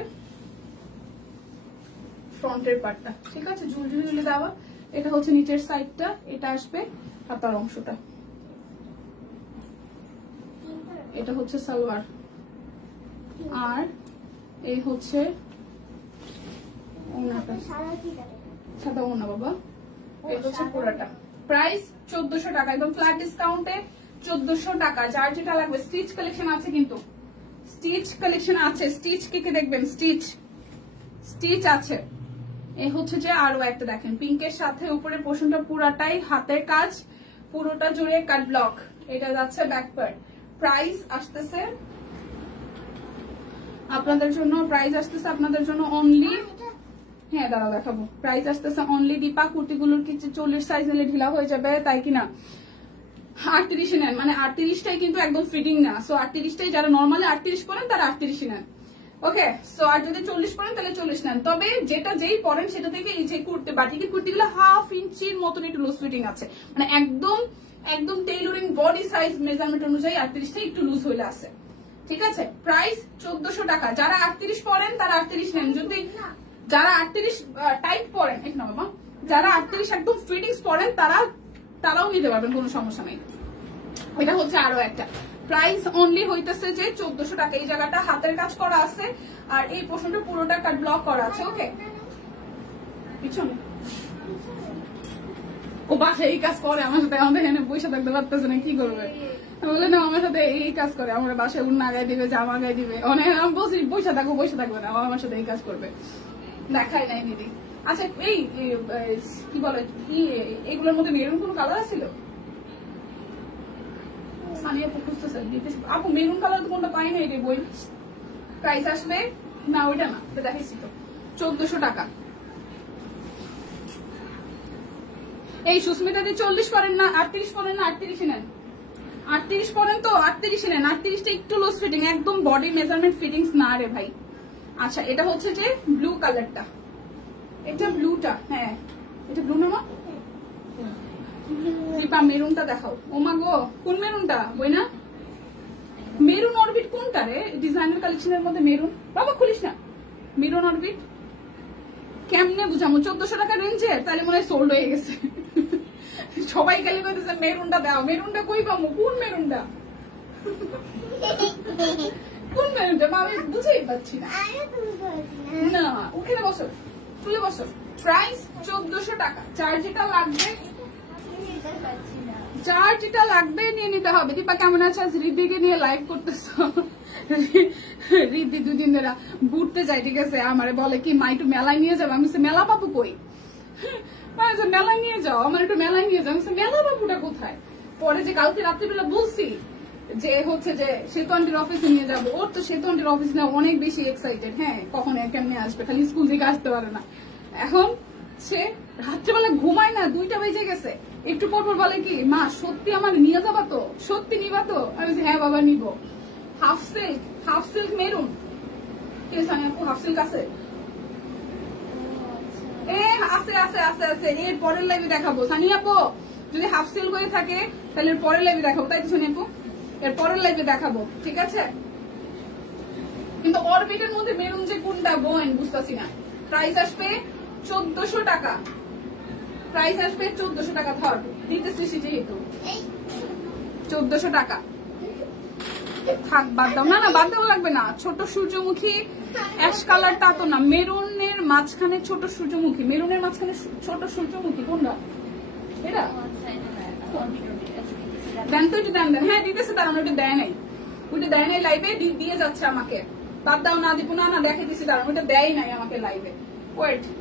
ফ্রন্টের পার্টটা, ঠিক আছে? ঝুলঝুলি দেওয়া। এটা হচ্ছে নিচের সাইডটা, এটা আসবে হাতার অংশটা। এটা হচ্ছে সালোয়ার, আর এই হচ্ছে ওড়নাটা, সাদা ওড়না বাবা। এই হচ্ছে পুরোটা। প্রাইস 1400 টাকা, একদম ফ্ল্যাট ডিসকাউন্টে 1400 টাকা। যার যেটা লাগবে। স্টিচ কালেকশন আছে কিন্তু, স্টিচ কালেকশন আছে। স্টিচ কে কে দেখবেন? স্টিচ, স্টিচ আছে। এই হচ্ছে যে আরো একটা দেখেন পিঙ্কের সাথে উপরে পোর্শনটা পুরাটাই হাতের কাজ, পুরোটা জুড়ে কাট ব্লক। এটা যাচ্ছে ব্যাক পার্ট। প্রাইস আসতেছে আপনাদের জন্য, প্রাইস আসতেছে আপনাদের জন্য অনলি, হ্যাঁ দাঁড়াও দেখাবো। প্রাইস আসতেছে অনলি দীপা কুর্তিগুলোর কিছু 40 সাইজ নিলে ঢিলা হয়ে যাবে, তাই কিনা 38 নেন, মানে 38টাই কিন্তু একদম ফিটিং না। সো 38টাই যারা নর্মালি 38 পরেন তারা 38 নেন। ওকে সো আর যদি 40 পরেন তাহলে 40 নেন। তবে যেটা যেই পরেন সেটা থেকে এই যে কুর্তি, বাটিকের কুর্তিগুলো হাফ ইঞ্চির মতন একটু লুজ ফিটিং আছে, মানে একদম একদম টেইলরিং বডি সাইজ মেজারমেন্ট অনুযায়ী 38টা একটু লুজ হইলে আছে, ঠিক আছে? প্রাইস 1400 টাকা। যারা 38 পরেন তারা 38 নেন। যদি যারা 38 টাইট পরেন, এক না বাবা, যারা 38 একদম ফিটিংস পরেন তারাও নিতে পারবেন, কোনো সমস্যা নেই। এটা হচ্ছে আরো একটা প্রাইস অনলি হইতেছে যে 1400 টাকা। এই জায়গাটা হাতের কাজ করা আছে আর এই পোর্শনটা পুরোটা কাট ব্লক করা আছে। ওকে, পিছনে ও বাসায় এই কাজ করে আমার সাথে, আমাদের এখানে পয়সা থাকতে পারতেছে না, কি করবে? বলে না আমার সাথে এই কাজ করে, আমার বাসায় উন্না গায়ে দিবে, জামা গায়ে দিবে, অনেক আমি বলছি পয়সা থাকবে না, আমার সাথে এই কাজ করবে। দেখাই নাই দিদি। আচ্ছা এই কি বলে এগুলোর মধ্যে মেরুন কোন কালার ছিল? সানিয়া খুঁজতেছে, আপু মেরুন কালার তো কোনটা পাই না, এটা বই প্রাইস আসবে না, ওইটা না, দেখাইছি তো 1400 টাকা। এই সুস্মিতা দি 40 পরেন না, 38 পরেন না, 38 নেন, 38 পরেন তো 38 নেন। 38টা একটু লুজ ফিটিং, একদম বডি মেজারমেন্ট ফিটিংস না রে ভাই। আচ্ছা এটা হচ্ছে যে ব্লু কালারটা, এটা ব্লুটা, হ্যাঁ এটা ব্লু না মা? দীপা মেরুনটা দেখাও। ও মা গো, কোন মেরুনটা? বই না মেরুন অরবিট কোনটা রে? ডিজাইনার কালেকশনের মধ্যে মেরুন, বাবা খুলিস না। মেরুন অরবিট কেমনে বুঝামো? 1400 টাকা রেঞ্জে, তাহলে মনে হয় সোল্ড হয়ে গেছে। সবাই খালি বলতেছে মেরুনটা দাও, মেরুনটা কই পাবো? কোন মেরুনটা? কোন মেরুনটা আমি বুঝেই পাচ্ছি না। না ওখানে বসো, তুলে বসো। প্রাইস 1400 টাকা। চার যেটা লাগবে নিয়ে নিতে হবে। দীপা কেমন আছে? আজ রিদ্ধিকে নিয়ে লাইভ করতেছো? রিদ্ধি দুদিন ধরে ঘুরতে যাই, ঠিক আছে, আমারে বলে কি মা একটু মেলায় নিয়ে যাবো। আমি মেলা বাবু কই? মেলায় নিয়ে যাও, আমার একটু মেলায় নিয়ে যাও। মেলা বাবুটা কোথায়? পরে যে কালকে রাত্রিবেলা বলছি যে হচ্ছে যে সেতু আন্টির অফিসে নিয়ে যাবো, ওর তো সেতু আন্টির অফিস না অনেক বেশি এক্সাইটেড। হ্যাঁ কখন কেমনে আসবে, খালি স্কুল থেকে আসতে পারে না। এখন সে রাত্রিবেলা ঘুমায় না, 2টা বেজে গেছে। একটু পর বলে কি মা সত্যি আমার নিয়ে যাবা তো? সত্যি নিবা তো? আমি বলছি হ্যাঁ বাবা নিব। Half silk maroon, half silk আছে? আছে। এর পরের লাইভে দেখাবো সানিয়া আপু, যদি হাফ সিল্ক হয়ে থাকে তাহলে এর পরের লাইভে দেখাবো, তাই তো সানিয়া আপু? এর পরের লাইভে দেখাবো, ঠিক আছে? কিন্তু অরবিটের মধ্যে মেরুন যে কোনটা বোন বুঝতেছি না। প্রাইস আসবে 1400 টাকা। প্রাইস আসবে 1400 টাকা। ধর দিতেছি যেহেতু 1400 টাকা। থাক বাদ দাও। না বাদ দেওয়া লাগবে না। ছোট সূর্যমুখী অ্যাশ কালারটা তো না, মেরুনের মাঝখানে ছোট সূর্যমুখী। মেরুনের মাঝখানে ছোট সূর্যমুখী কোনটা? এটা দেন তো, একটু দেন। হ্যাঁ দিতেছে, তার ওইটা দেয় নাই, লাইভে দিয়ে যাচ্ছে আমাকে। বাদ দাও না দিব না, দেখাই দিচ্ছি, কারণ ওইটা দেয় নাই আমাকে লাইভে।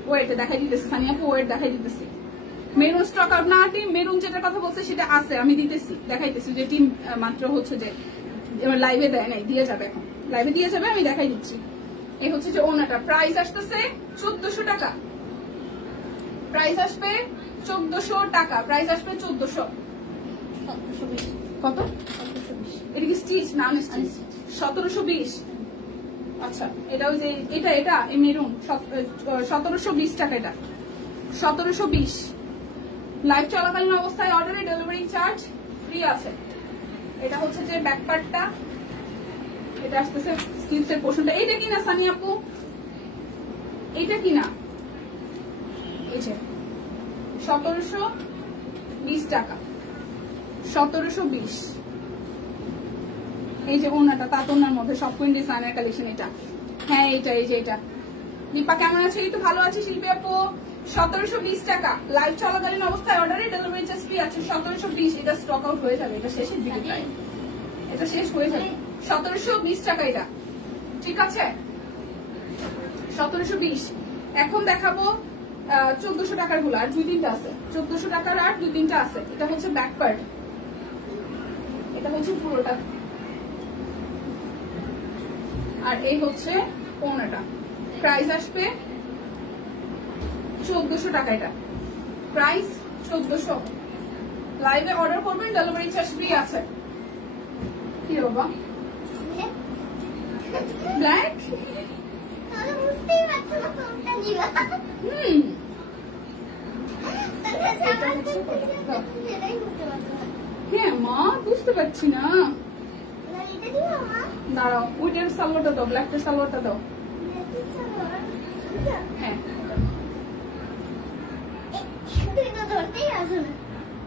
ওয়েট দেখাই দিতেছি সানিয়া আপু, ওয়েট দেখাই দিতেছি। মেরুন স্টক আউট না আন্টি, মেরুন যেটা কথা বলছে সেটা আছে, আমি দিতেছি, দেখাইতেছি। যে টিম মাত্র হচ্ছে যে লাইভে দেয় নাই, দিয়ে যাবে, এখন লাইভে দিয়ে যাবে, আমি দেখাই দিচ্ছি। এই হচ্ছে যে ওনাটা। প্রাইস আসতেছে 1400 টাকা। প্রাইস আসবে 1400 টাকা। প্রাইস আসবে 1400। কত? এটা কি স্টিচ না আনস্টিচ? 1720। আচ্ছা এটা ওই যে এটা এই মেরুন 1720 টাকা। এটা 1720। লাইভ চলাকালীন অবস্থায় অর্ডারে ডেলিভারি চার্জ ফ্রি আছে। এটা হচ্ছে যে ব্যাক পার্টটা, এটা আসতেছে স্লিভস এর পোর্শনটা। এইটা কিনা সানি আপু? এইটা কিনা? এই যে 1720 টাকা। 1720। এই যে ওনাটা তাতনার মধ্যে সব কুইন ডিজাইনার কালেকশন। এটা হ্যাঁ এইটা, এই যে এটা। দীপা কেমন আছে? এই তো ভালো আছে শিল্পী আপু। 1720 টাকা। লাইভ চলাকালীন অবস্থায় অর্ডারে ডেলিভারি চার্জ ফ্রি আছে। 1720। এটা স্টক আউট হয়ে যাবে, এটা শেষের দিকে প্রায়, এটা শেষ হয়ে যাবে। 1720 টাকা এটা, ঠিক আছে? 1720। এখন দেখাবো 1400 টাকার গুলো, আর 2-3টা আছে। 1400 টাকার আর 2-3টা আছে। এটা হচ্ছে ব্যাক পার্ট, এটা হচ্ছে পুরোটা, আর এই হচ্ছে ওনাটা। প্রাইস আসবে 1400 টাকা। এটা প্রাইস 1400। লাইভে অর্ডার করবেন, ডেলিভারি চার্জ ফ্রি আছে। কি বাবা ব্ল্যাক? হ্যাঁ মা বুঝতে পারছি না, দাঁড়াও। ওইটার সালোয়ারটা দাও, ব্ল্যাকটার সালোয়ারটা দাও। হ্যাঁ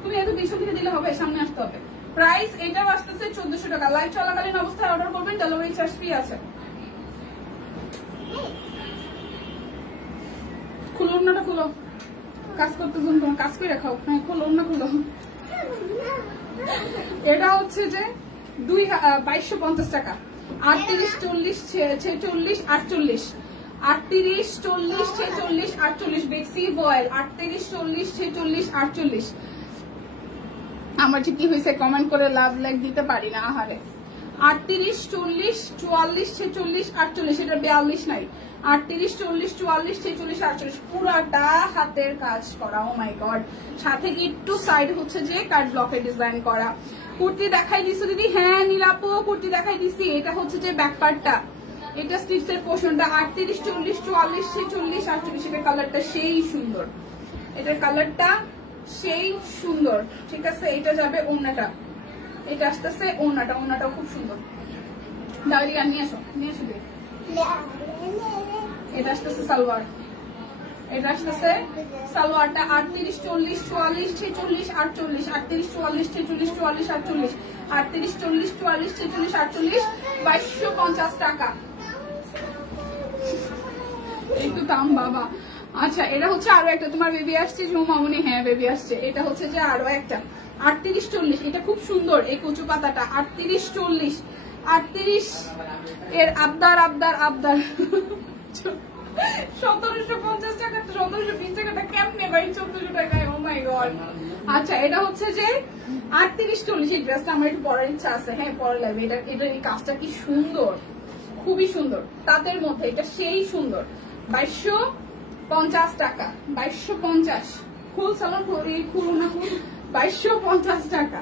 তুমি এত পিছন থেকে দিলে হবে, সামনে আসতে হবে। প্রাইস এটাও আসতেছে 1400 টাকা। লাইভ চলাকালীন অবস্থায় অর্ডার করবেন, ডেলিভারি চার্জ ফ্রি আছে। খুলো ওড়নাটা, খুলো, কাজ করতে তোমার কাজ করে রাখাও। হ্যাঁ খুলো ওড়না, খুলো। এটা হচ্ছে যে 2250 টাকা। 38, 40, 46, 48, 38, 40, 46, 48 বেক্সি বয়েল। 38, 40, 46, 48। আমার যে কি হয়েছে কমেন্ট করে লাভ লাইক দিতে পারি না, আহারে। 38, 40, 44, 46, 48, এটা 42 নাই। 38, 40, 44, 46, 48 পুরাটা হাতের কাজ করা। ও মাই গড, সাথে একটু সাইড হচ্ছে যে কাট ব্লকের ডিজাইন করা। কুর্তি দেখাই দিছো দিদি? হ্যাঁ নীলাপু কুর্তি দেখাই দিছি। এটা হচ্ছে যে ব্যাক পার্টটা, এটা স্লিভসের পোর্শনটা। 38, 40, 44, 46, 48 এটার কালারটা সেই সুন্দর, এটার কালারটা সেই সুন্দর। ঠিক আছে, এটা যাবে ওড়নাটা, এটা আসতেছে ওড়নাটা, ওড়নাটাও খুব সুন্দর। দাঁড়িয়ে আর নিয়ে আসো, নিয়ে আসো। এটা আসতেছে সালোয়ার, এটা আসতেছে সালোয়ারটা। 38, 40, 44, 46, 48, 38, 40, 46, 44, 48, 38, 40, 44, 46, 48, 2250 টাকা। একটু দাম বাবা। আচ্ছা এটা হচ্ছে আরো একটা, তোমার বেবি আসছে মামনি? হ্যাঁ বেবি আসছে। এটা হচ্ছে যে আরো একটা 38, 40, এটা খুব সুন্দর এই কচু পাতাটা। 38, 40, 38 এর আবদার আবদার আবদার। 1750 টাকা, 1720 টাকাটা কেমনে ভাই 1400 টাকায়? ও মাই গড। আচ্ছা এটা হচ্ছে যে 38, 40, এই ড্রেসটা আমার একটু পরার ইচ্ছা আছে। হ্যাঁ পরা লাগবে। এটা এই কাজটা কি সুন্দর, খুবই সুন্দর। তাদের মধ্যে এটা সেই সুন্দর। 2250 টাকা, 2250। ফুল সালোয়ার খুলুন না, ফুল 2250 টাকা,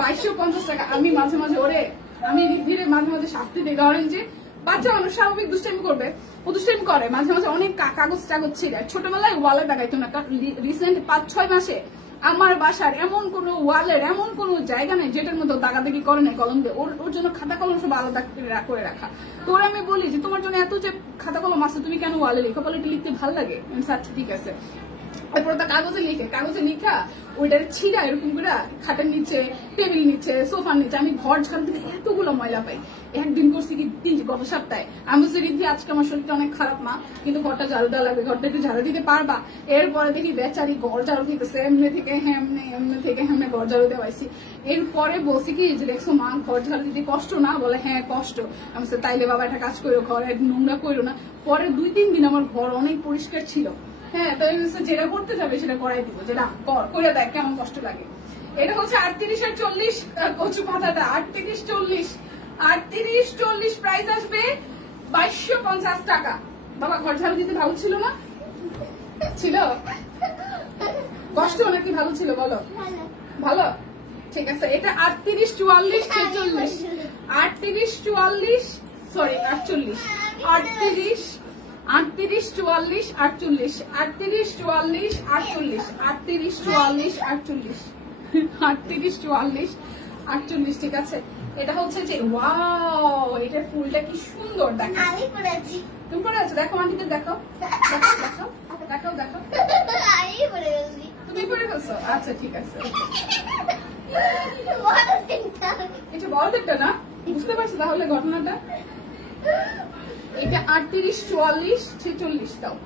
2250 টাকা। আমি মাঝে মাঝে ওরে আমি ধীরে মাঝে মাঝে শাস্তি দিই। ধরেন যে বাচ্চা মানুষ স্বাভাবিক দুষ্টাইমি করবে, ও দুষ্টাইমি করে মাঝে মাঝে, অনেক কাগজ টাগজ ছিঁড়ে। ছোটবেলায় ওয়ালে দাগাইতো না, রিসেন্ট 5-6 মাসে আমার বাসার এমন কোন ওয়ালের এমন কোন জায়গা নেই যেটার মধ্যে দাগাদাগি করে নাই কলম দিয়ে। ওর জন্য খাতা কলম সব আলাদা করে রাখা। তো ওরা আমি বলি যে তোমার জন্য এত যে খাতা কলম আছে তুমি কেন ওয়ালে লিখো? বলে এটা লিখতে ভালো লাগে। আচ্ছা ঠিক আছে। এরপর তা কাগজে লিখা ওইটার ছিঁড়া এরকম করে খাটের নিচে, টেবিল নিচে, সোফার নিচে। আমি ঘর ঝাড় দিতে এতগুলো ময়লা পাই। একদিন করছি কি গত সপ্তাহে আমি বলছি রিদ্ধি আজকে আমার শরীরটা অনেক খারাপ মা, কিন্তু ঘরটা ঝাড়ু দেওয়া লাগবে, ঘরটা একটু ঝাড়ু দিতে পারবা? এরপরে দেখি বেচারি ঘর ঝাড়ু দিতেছে, এমনি থেকে হেমনে ঘর ঝাড়ু দেওয়াইছি। এরপরে বলছি কি যে দেখছো মা ঘর ঝাড়ু দিতে কষ্ট না? বলে হ্যাঁ কষ্ট। আমি বলছি তাইলে বাবা একটা কাজ করো, ঘর নোংরা করো না। পরে 2-3 দিন আমার ঘর অনেক পরিষ্কার ছিল। হ্যাঁ তাই যেটা করতে যাবে সেটা করাই দিব, যেটা করে দেখ কেমন কষ্ট লাগে। এটা হচ্ছে 38 আর 40 কচু পাতাটা। 38, 40, 38, 40 প্রাইস আসবে 2250 টাকা। বাবা ঘর ঝাড়ু দিতে ভালো ছিল না? ছিল কষ্ট নাকি ভালো ছিল বলো? ভালো। ঠিক আছে এটা 38, 44, 46, 38, 44 সরি 48, 38, 38, 44, 48, 38, 44, 48, 38, 44, 48, 38, 44, 48। ঠিক আছে এটা হচ্ছে যে ওয়াও, এটা ফুলটা কি সুন্দর। দেখো আমি পরেছি, তুমি পরে আছো? দেখো আন্টিকে দেখো, দেখাও আমি পরে গেছি, তুমি পরে গেছো? আচ্ছা ঠিক আছে। এটা বড় দেখতে না, বুঝতে পারছো তাহলে ঘটনাটা? এটা 38, 44, 46 দাও।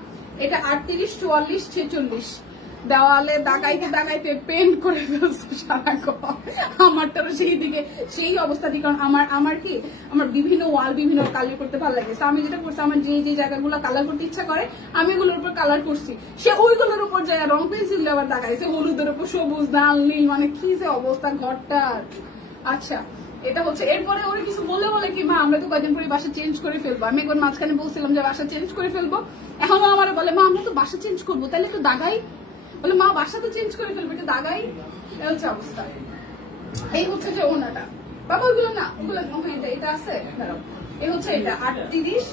এটা 38, 44, 46 দেওয়ালে দাগাইতে পেন্ট করে ফেলছো সারা ঘর। আমারটারও সেই দিকে সেই অবস্থাটি। কারণ আমার কি আমার বিভিন্ন ওয়াল বিভিন্ন কালার করতে ভালো লাগে। আমি যেটা করছি আমার যে জায়গাগুলো কালার করতে ইচ্ছা করে আমি ওগুলোর উপর কালার করছি। সে ওইগুলোর উপর যায় রং পেন্সিল দিয়ে আবার দাগাইছে হলুদের উপর সবুজ লাল নীল, মানে কি যে অবস্থা ঘরটার। আচ্ছা এটা হচ্ছে এরপরে ওরা কিছু বলে কি মা আমরা তো কয়েকদিন পরে বাসা চেঞ্জ করে ফেলবো। আমি একবার মাঝখানে বলছিলাম যে বাসা চেঞ্জ করে ফেলবো, এখনো আমার বলে মা আমরা তো বাসা চেঞ্জ করবো, তাহলে তো দাগাই। বলে মা বাসা তো চেঞ্জ করে ফেলবো, এটা দাগাই। হচ্ছে অবস্থা। এই হচ্ছে যে ওনাটা বাবা ওইগুলো না, ওগুলো এটা আছে দাঁড়াও। এই হচ্ছে এটা 38,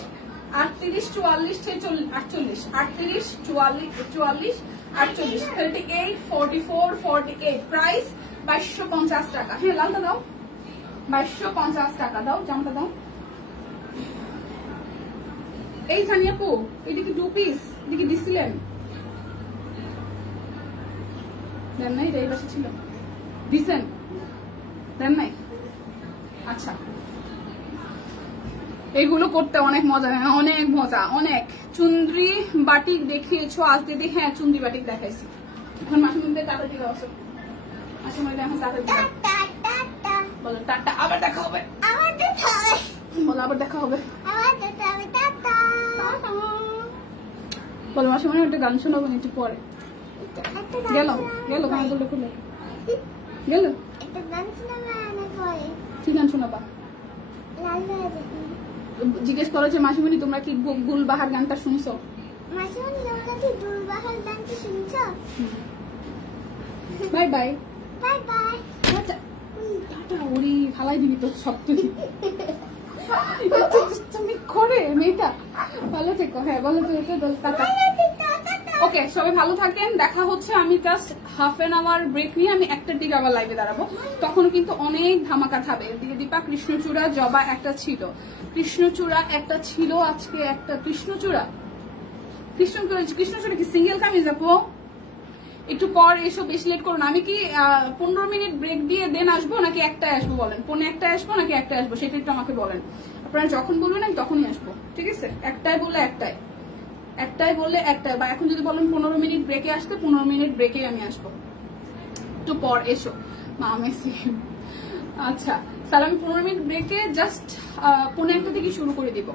38, 44, 46, 48, 38, 44, 44, 48, 38, 44, 48 প্রাইস 2250 টাকা। হ্যাঁ লালটা দাও 2250 টাকা দাও, জামটা দাও। এই সানিয়া আপু, এটা কি 2 পিস? এটা কি দিছিলেন? দেন নাই, এই পাশে ছিল। দিছেন? দেন নাই? আচ্ছা, এগুলো করতে অনেক মজা, অনেক মজা, অনেক। চুন্দ্রি বাটিক দেখিয়েছো আজ দিদি? হ্যাঁ, চুন্দ্রি বাটিক দেখাইছি। এখন মাসুমিদের টাটা দিকে আসো, মাসুমিদের এখন টাটা দিকে বলো টাটা, আবার দেখা হবে, বলো আবার দেখা হবে, বলো মাসুমি একটা গান শোনাবো একটু পরে। গেল গেল গান বললে খুলে গেল, কি গান শোনাবা? জিজ্ঞেস করো যে মাসিমণি তোমরা কি গুলবাহার গানটা শুনছো? Bye bye, bye bye, tata tata. ওরে ফালাই দিবি তো সব, তুই তুমি করে মেয়েটা। ভালো থেকো, হ্যাঁ বলো টাটা। ওকে, সবাই ভালো থাকেন, দেখা হচ্ছে। আমি just half an hour break নিয়ে আমি 1টার দিকে আবার লাইভে দাঁড়াবো। তখন কিন্তু অনেক ধামাকা থাকবে। দীপা কৃষ্ণচূড়া জবা একটা ছিল, কৃষ্ণচূড়া একটা ছিল, আজকে একটা কৃষ্ণচূড়া কি সিঙ্গেল কামিজ আপু? একটু পর এসো, বেশি লেট করো না। আমি কি 15 মিনিট ব্রেক দিয়ে দেন আসবো নাকি একটায় আসবো বলেন? 1:45 আসবো নাকি একটায় আসবো সেটা একটু আমাকে বলেন। আপনারা যখন বলবেন আমি তখনই আসবো, ঠিক আছে? একটায় বললে একটায়, বা এখন যদি বলেন 15 মিনিট ব্রেকে আসতে, 15 মিনিট ব্রেকে আমি আসবো। একটু পর এসো মা মেসি। আচ্ছা স্যার, আমি 15 মিনিট ব্রেকে জাস্ট 1:45 থেকে শুরু করে দিব,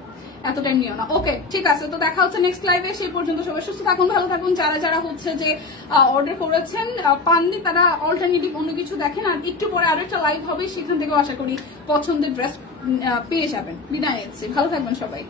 এত টাইম নিও না। ওকে ঠিক আছে, তো দেখা হচ্ছে নেক্সট লাইভে। সেই পর্যন্ত সবাই সুস্থ থাকুন, ভালো থাকুন। যারা হচ্ছে যে অর্ডার করেছেন পাননি, তারা অল্টারনেটিভ অন্য কিছু দেখেন। আর একটু পরে আরো একটা লাইভ হবে, সেখান থেকেও আশা করি পছন্দের ড্রেস পেয়ে যাবেন। বিদায় নিচ্ছি, ভালো থাকবেন সবাই।